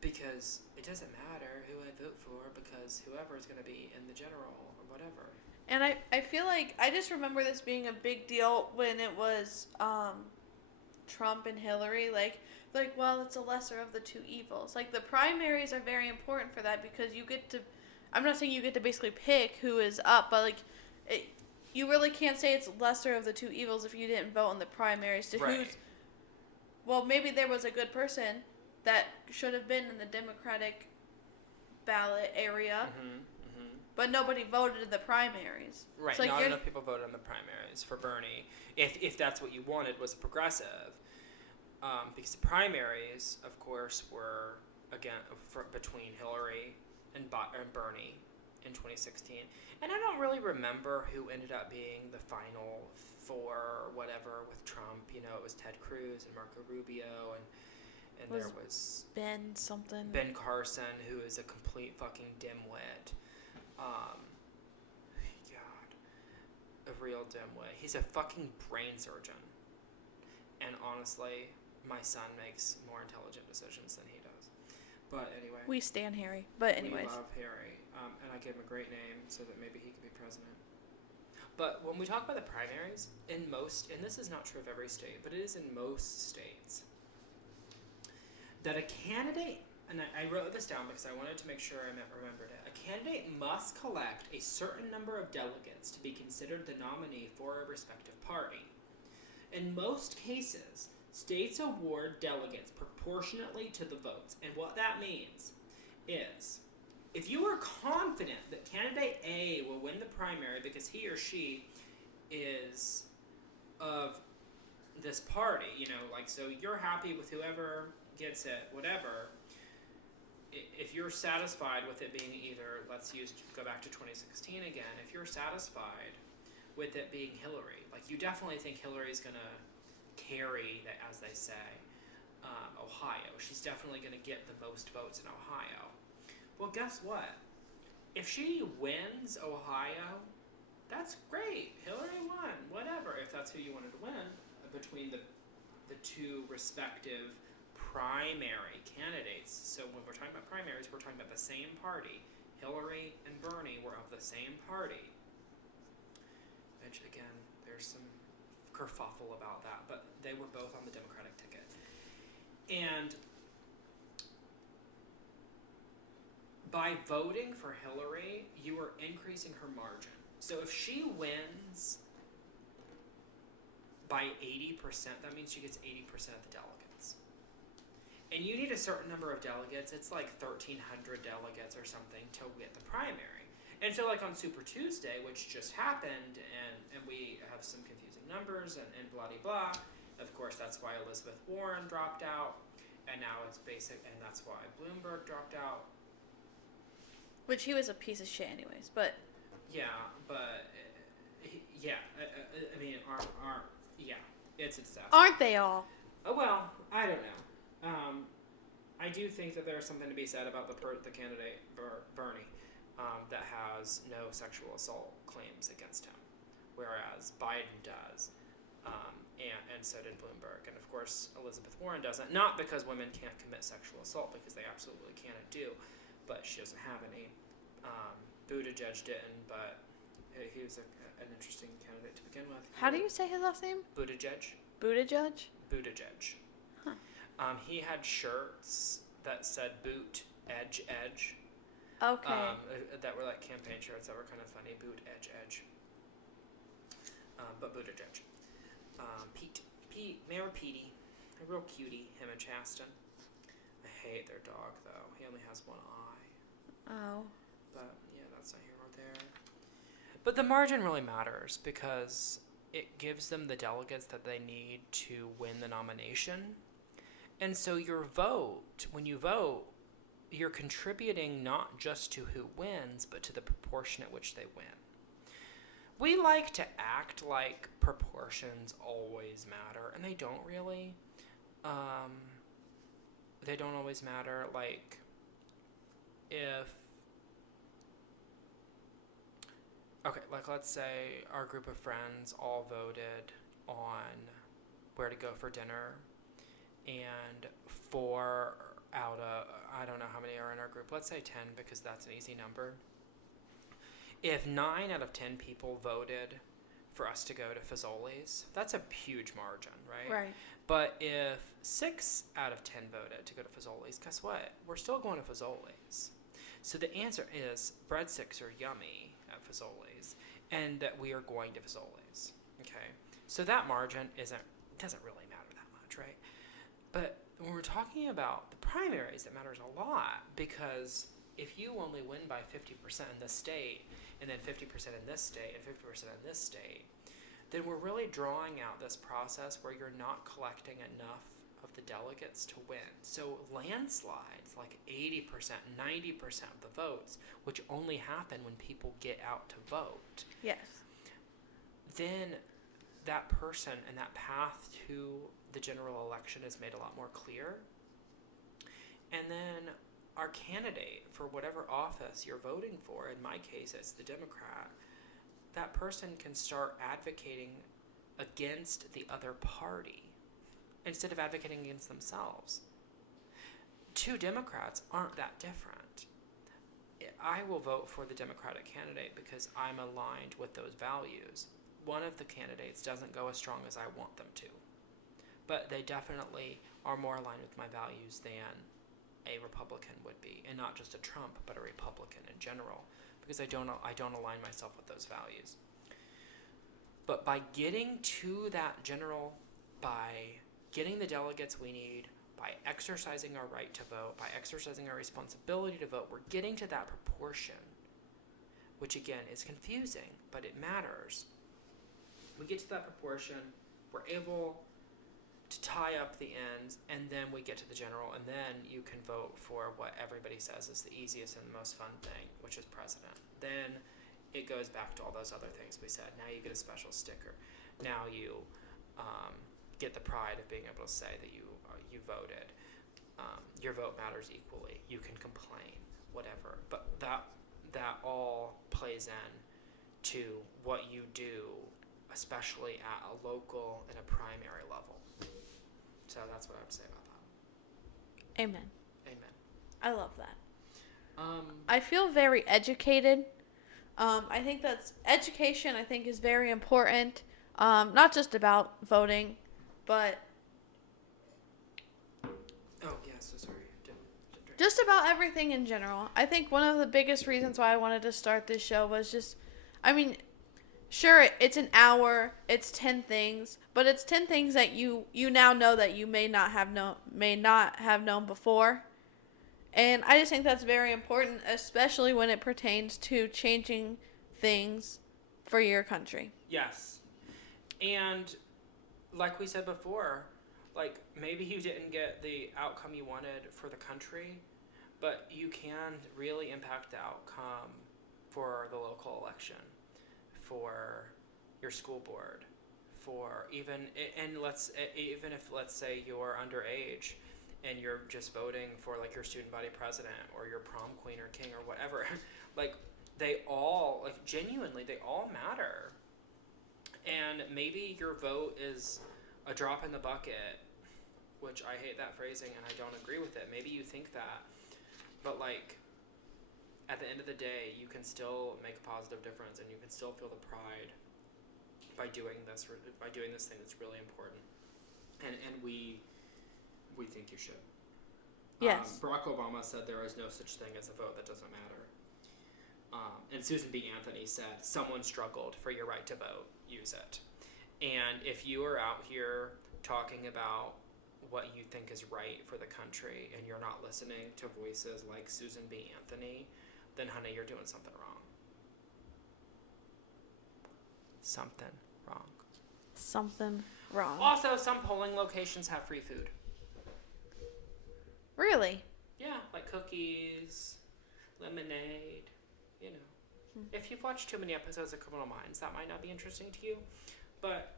because it doesn't matter who I vote for, because whoever is going to be in the general or whatever. And I feel like I just remember this being a big deal when it was Trump and Hillary. Like, well, it's a lesser of the two evils. Like, the primaries are very important for that because you get to, I'm not saying you get to basically pick who is up, but like, you really can't say it's lesser of the two evils if you didn't vote in the primaries to Right. who's, well, maybe there was a good person that should have been in the Democratic ballot area, but nobody voted in the primaries. Right, So, like, not enough people voted in the primaries for Bernie, if that's what you wanted, was a progressive. Because the primaries, of course, were, again, between Hillary and Bernie in 2016. And I don't really remember who ended up being the final four or whatever with Trump. You know, it was Ted Cruz and Marco Rubio, and there was Ben something. Ben Carson, who is a complete fucking dimwit. God, a real dimwit. He's a fucking brain surgeon. And honestly, my son makes more intelligent decisions than he does. But anyway. We stand Harry. But anyways. We love Harry. And I gave him a great name so that maybe he could be president. But when we talk about the primaries, in most, and this is not true of every state, but it is in most states, that a candidate, and I wrote this down because I wanted to make sure I remembered it, a candidate must collect a certain number of delegates to be considered the nominee for a respective party. In most cases, states award delegates proportionately to the votes, and what that means is, if you are confident that candidate A will win the primary because he or she is of this party, you know, like, so you're happy with whoever gets it, whatever, if you're satisfied with it being either, go back to 2016 again, if you're satisfied with it being Hillary, like, you definitely think Hillary's going to carry, as they say, Ohio. She's definitely going to get the most votes in Ohio. Well, guess what? If she wins Ohio, that's great. Hillary won. Whatever, if that's who you wanted to win between the two respective primary candidates. So when we're talking about primaries, we're talking about the same party. Hillary and Bernie were of the same party. Which, again, there's some kerfuffle about that, but they were both on the Democratic ticket. And by voting for Hillary, you are increasing her margin. So if she wins by 80%, that means she gets 80% of the delegates. And you need a certain number of delegates. It's like 1,300 delegates or something to get the primary. And so, like, on Super Tuesday, which just happened, and we have some confusing numbers and blah-de-blah. Of course, that's why Elizabeth Warren dropped out, and now it's basic, and that's why Bloomberg dropped out. Which he was a piece of shit anyways, but... Yeah, but... Yeah, I mean, yeah, it's a disaster. Aren't they all? Oh, well, I don't know. I do think that there's something to be said about the candidate, Bernie, that has no sexual assault claims against him, whereas Biden does. And so did Bloomberg. And of course, Elizabeth Warren doesn't. Not because women can't commit sexual assault, because they absolutely can and do, but she doesn't have any. Buttigieg didn't, but he was an interesting candidate to begin with. How do you say his last name? Buttigieg. Buttigieg? Buttigieg. Huh. He had shirts that said boot, edge, edge. Okay. That were like campaign shirts that were kind of funny. Boot, edge, edge. But Buttigieg. Pete, Mayor Petey. A real cutie, him and Chasten. I hate their dog, though. He only has one eye. Oh. But, yeah, that's not here or there. But the margin really matters because it gives them the delegates that they need to win the nomination. And so your vote, when you vote, you're contributing not just to who wins, but to the proportion at which they win. We like to act like proportions always matter, and they don't really. They don't always matter. Like, let's say our group of friends all voted on where to go for dinner, and 4 out of, I don't know how many are in our group, let's say 10 because that's an easy number. If 9 out of 10 people voted for us to go to Fazoli's, that's a huge margin, right? Right. But if 6 out of 10 voted to go to Fazoli's, guess what? We're still going to Fazoli's. So the answer is breadsticks are yummy at Fazoli's, and that we are going to Fazoli's. Okay? So that margin doesn't really matter that much, right? But when we're talking about the primaries, it matters a lot, because if you only win by 50% in this state, and then 50% in this state, and 50% in this state, then we're really drawing out this process where you're not collecting enough of the delegates to win. So landslides, like 80%, 90% of the votes, which only happen when people get out to vote. Yes. Then that person and that path to the general election is made a lot more clear. And then our candidate for whatever office you're voting for, in my case it's the Democrat, that person can start advocating against the other party instead of advocating against themselves. 2 Democrats aren't that different. I will vote for the Democratic candidate because I'm aligned with those values. One of the candidates doesn't go as strong as I want them to, but they definitely are more aligned with my values than a Republican would be, and not just a Trump, but a Republican in general, because I don't align myself with those values. But by getting to that general, by getting the delegates we need, by exercising our right to vote, by exercising our responsibility to vote, we're getting to that proportion, which again is confusing, but it matters. We get to that proportion, we're able to tie up the ends, and then we get to the general, and then you can vote for what everybody says is the easiest and the most fun thing, which is president. Then it goes back to all those other things we said. Now you get a special sticker. Now you get the pride of being able to say that you voted. Your vote matters equally. You can complain, whatever. But that all plays in to what you do, especially at a local and a primary level. So that's what I would say about that. Amen. Amen. I love that. I feel very educated. I think education, I think, is very important. Not just about voting, but So sorry. Didn't drink. just about everything in general. I think one of the biggest reasons why I wanted to start this show was just, sure, it's an hour, it's 10 things, but it's 10 things that you now know that you may not have known before. And I just think that's very important, especially when it pertains to changing things for your country. Yes. And like we said before, like maybe you didn't get the outcome you wanted for the country, but you can really impact the outcome for the local election, for your school board, for even if let's say you're underage and you're just voting for like your student body president or your prom queen or king or whatever, like they all, like genuinely, they all matter. And maybe your vote is a drop in the bucket, which I hate that phrasing and I don't agree with it. Maybe you think that. But, like, at the end of the day, you can still make a positive difference and you can still feel the pride by doing this thing that's really important. And we think you should. Yes. Barack Obama said there is no such thing as a vote that doesn't matter. And Susan B. Anthony said, someone struggled for your right to vote, use it. And if you are out here talking about what you think is right for the country and you're not listening to voices like Susan B. Anthony, then honey, you're doing something wrong. Something wrong. Something wrong. Also, some polling locations have free food. Really? Yeah, like cookies, lemonade, you know. If you've watched too many episodes of Criminal Minds, that might not be interesting to you, but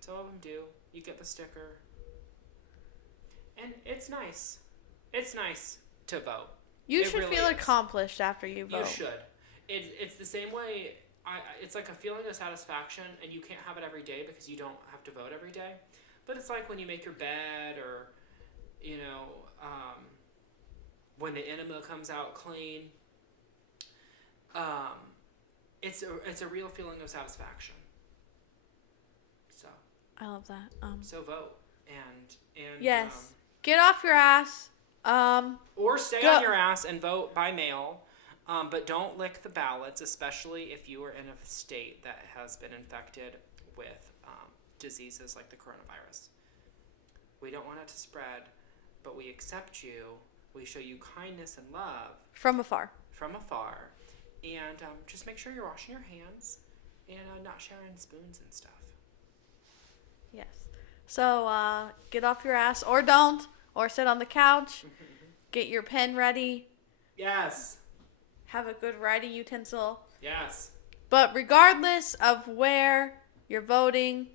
some of them do. You get the sticker. And it's nice. It's nice to vote. You should really feel accomplished after you vote. You should. It's the same way. It's like a feeling of satisfaction, and you can't have it every day because you don't have to vote every day. But it's like when you make your bed, or, you know, when the enema comes out clean. It's a real feeling of satisfaction. So. I love that. So vote and yes, get off your ass. Or stay on your ass and vote by mail. But don't lick the ballots, especially if you are in a state that has been infected with diseases like the coronavirus. We don't want it to spread, but we accept you. We show you kindness and love. From afar. And just make sure you're washing your hands and not sharing spoons and stuff. Yes. So get off your ass, or don't, or sit on the couch. Get your pen ready. Yes. Have a good writing utensil. Yes. But regardless of where you're voting,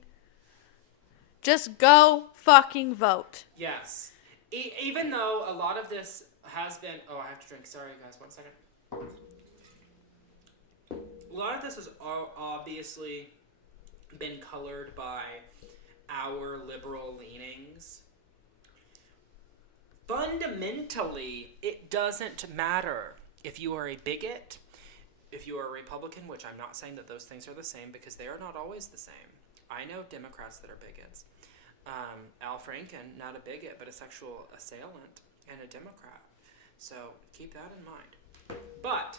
just go fucking vote. Yes. Even though a lot of this has been... Oh, I have to drink. Sorry, guys. 1 second. A lot of this has obviously been colored by our liberal leanings. Fundamentally, it doesn't matter if you are a bigot, if you are a Republican, which I'm not saying that those things are the same because they are not always the same. I know Democrats that are bigots. Al Franken, not a bigot, but a sexual assailant and a Democrat. So keep that in mind. But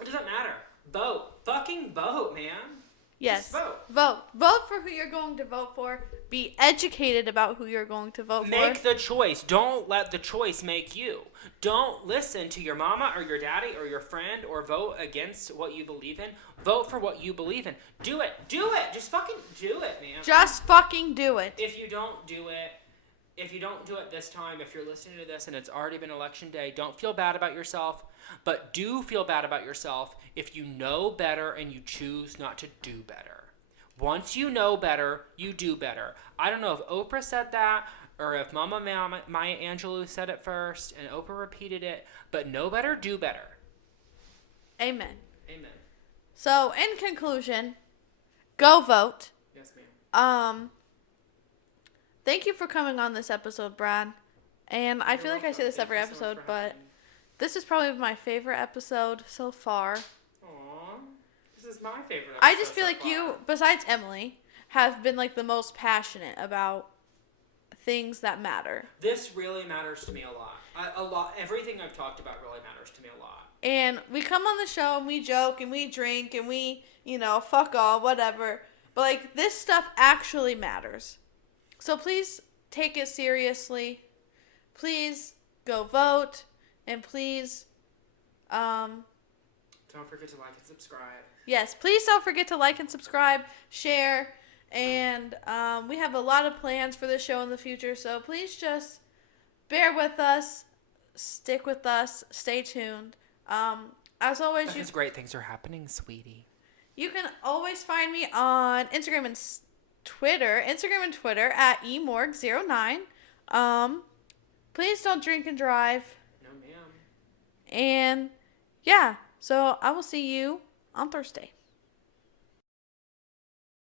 it doesn't matter. Vote. Fucking vote, man. Yes. Just vote. Vote. Vote for who you're going to vote for. Be educated about who you're going to vote for. Make the choice. Don't let the choice make you. Don't listen to your mama or your daddy or your friend or vote against what you believe in. Vote for what you believe in. Do it. Do it. Just fucking do it, man. Just fucking do it. If you don't do it this time, if you're listening to this and it's already been election day, don't feel bad about yourself. But do feel bad about yourself if you know better and you choose not to do better. Once you know better, you do better. I don't know if Oprah said that or if Maya Angelou said it first and Oprah repeated it, but know better, do better. Amen. Amen. So, in conclusion, go vote. Yes, ma'am. Thank you for coming on this episode, Brad. And I feel like I say this every episode, but this is probably my favorite episode so far. Aww. This is my favorite episode I just feel so like far. you, besides Emily, have been like the most passionate about things that matter. This really matters to me a lot. Everything I've talked about really matters to me a lot. And we come on the show and we joke and we drink and we, fuck all, whatever. But like this stuff actually matters. So please take it seriously. Please go vote. And please, don't forget to like and subscribe. Yes, please don't forget to like and subscribe, share, and we have a lot of plans for this show in the future. So please just bear with us, stick with us, stay tuned. As always, Because great things are happening, sweetie. You can always find me on Instagram and Twitter. Instagram and Twitter at emorg09. Please don't drink and drive. No, ma'am. And yeah, so I will see you on Thursday.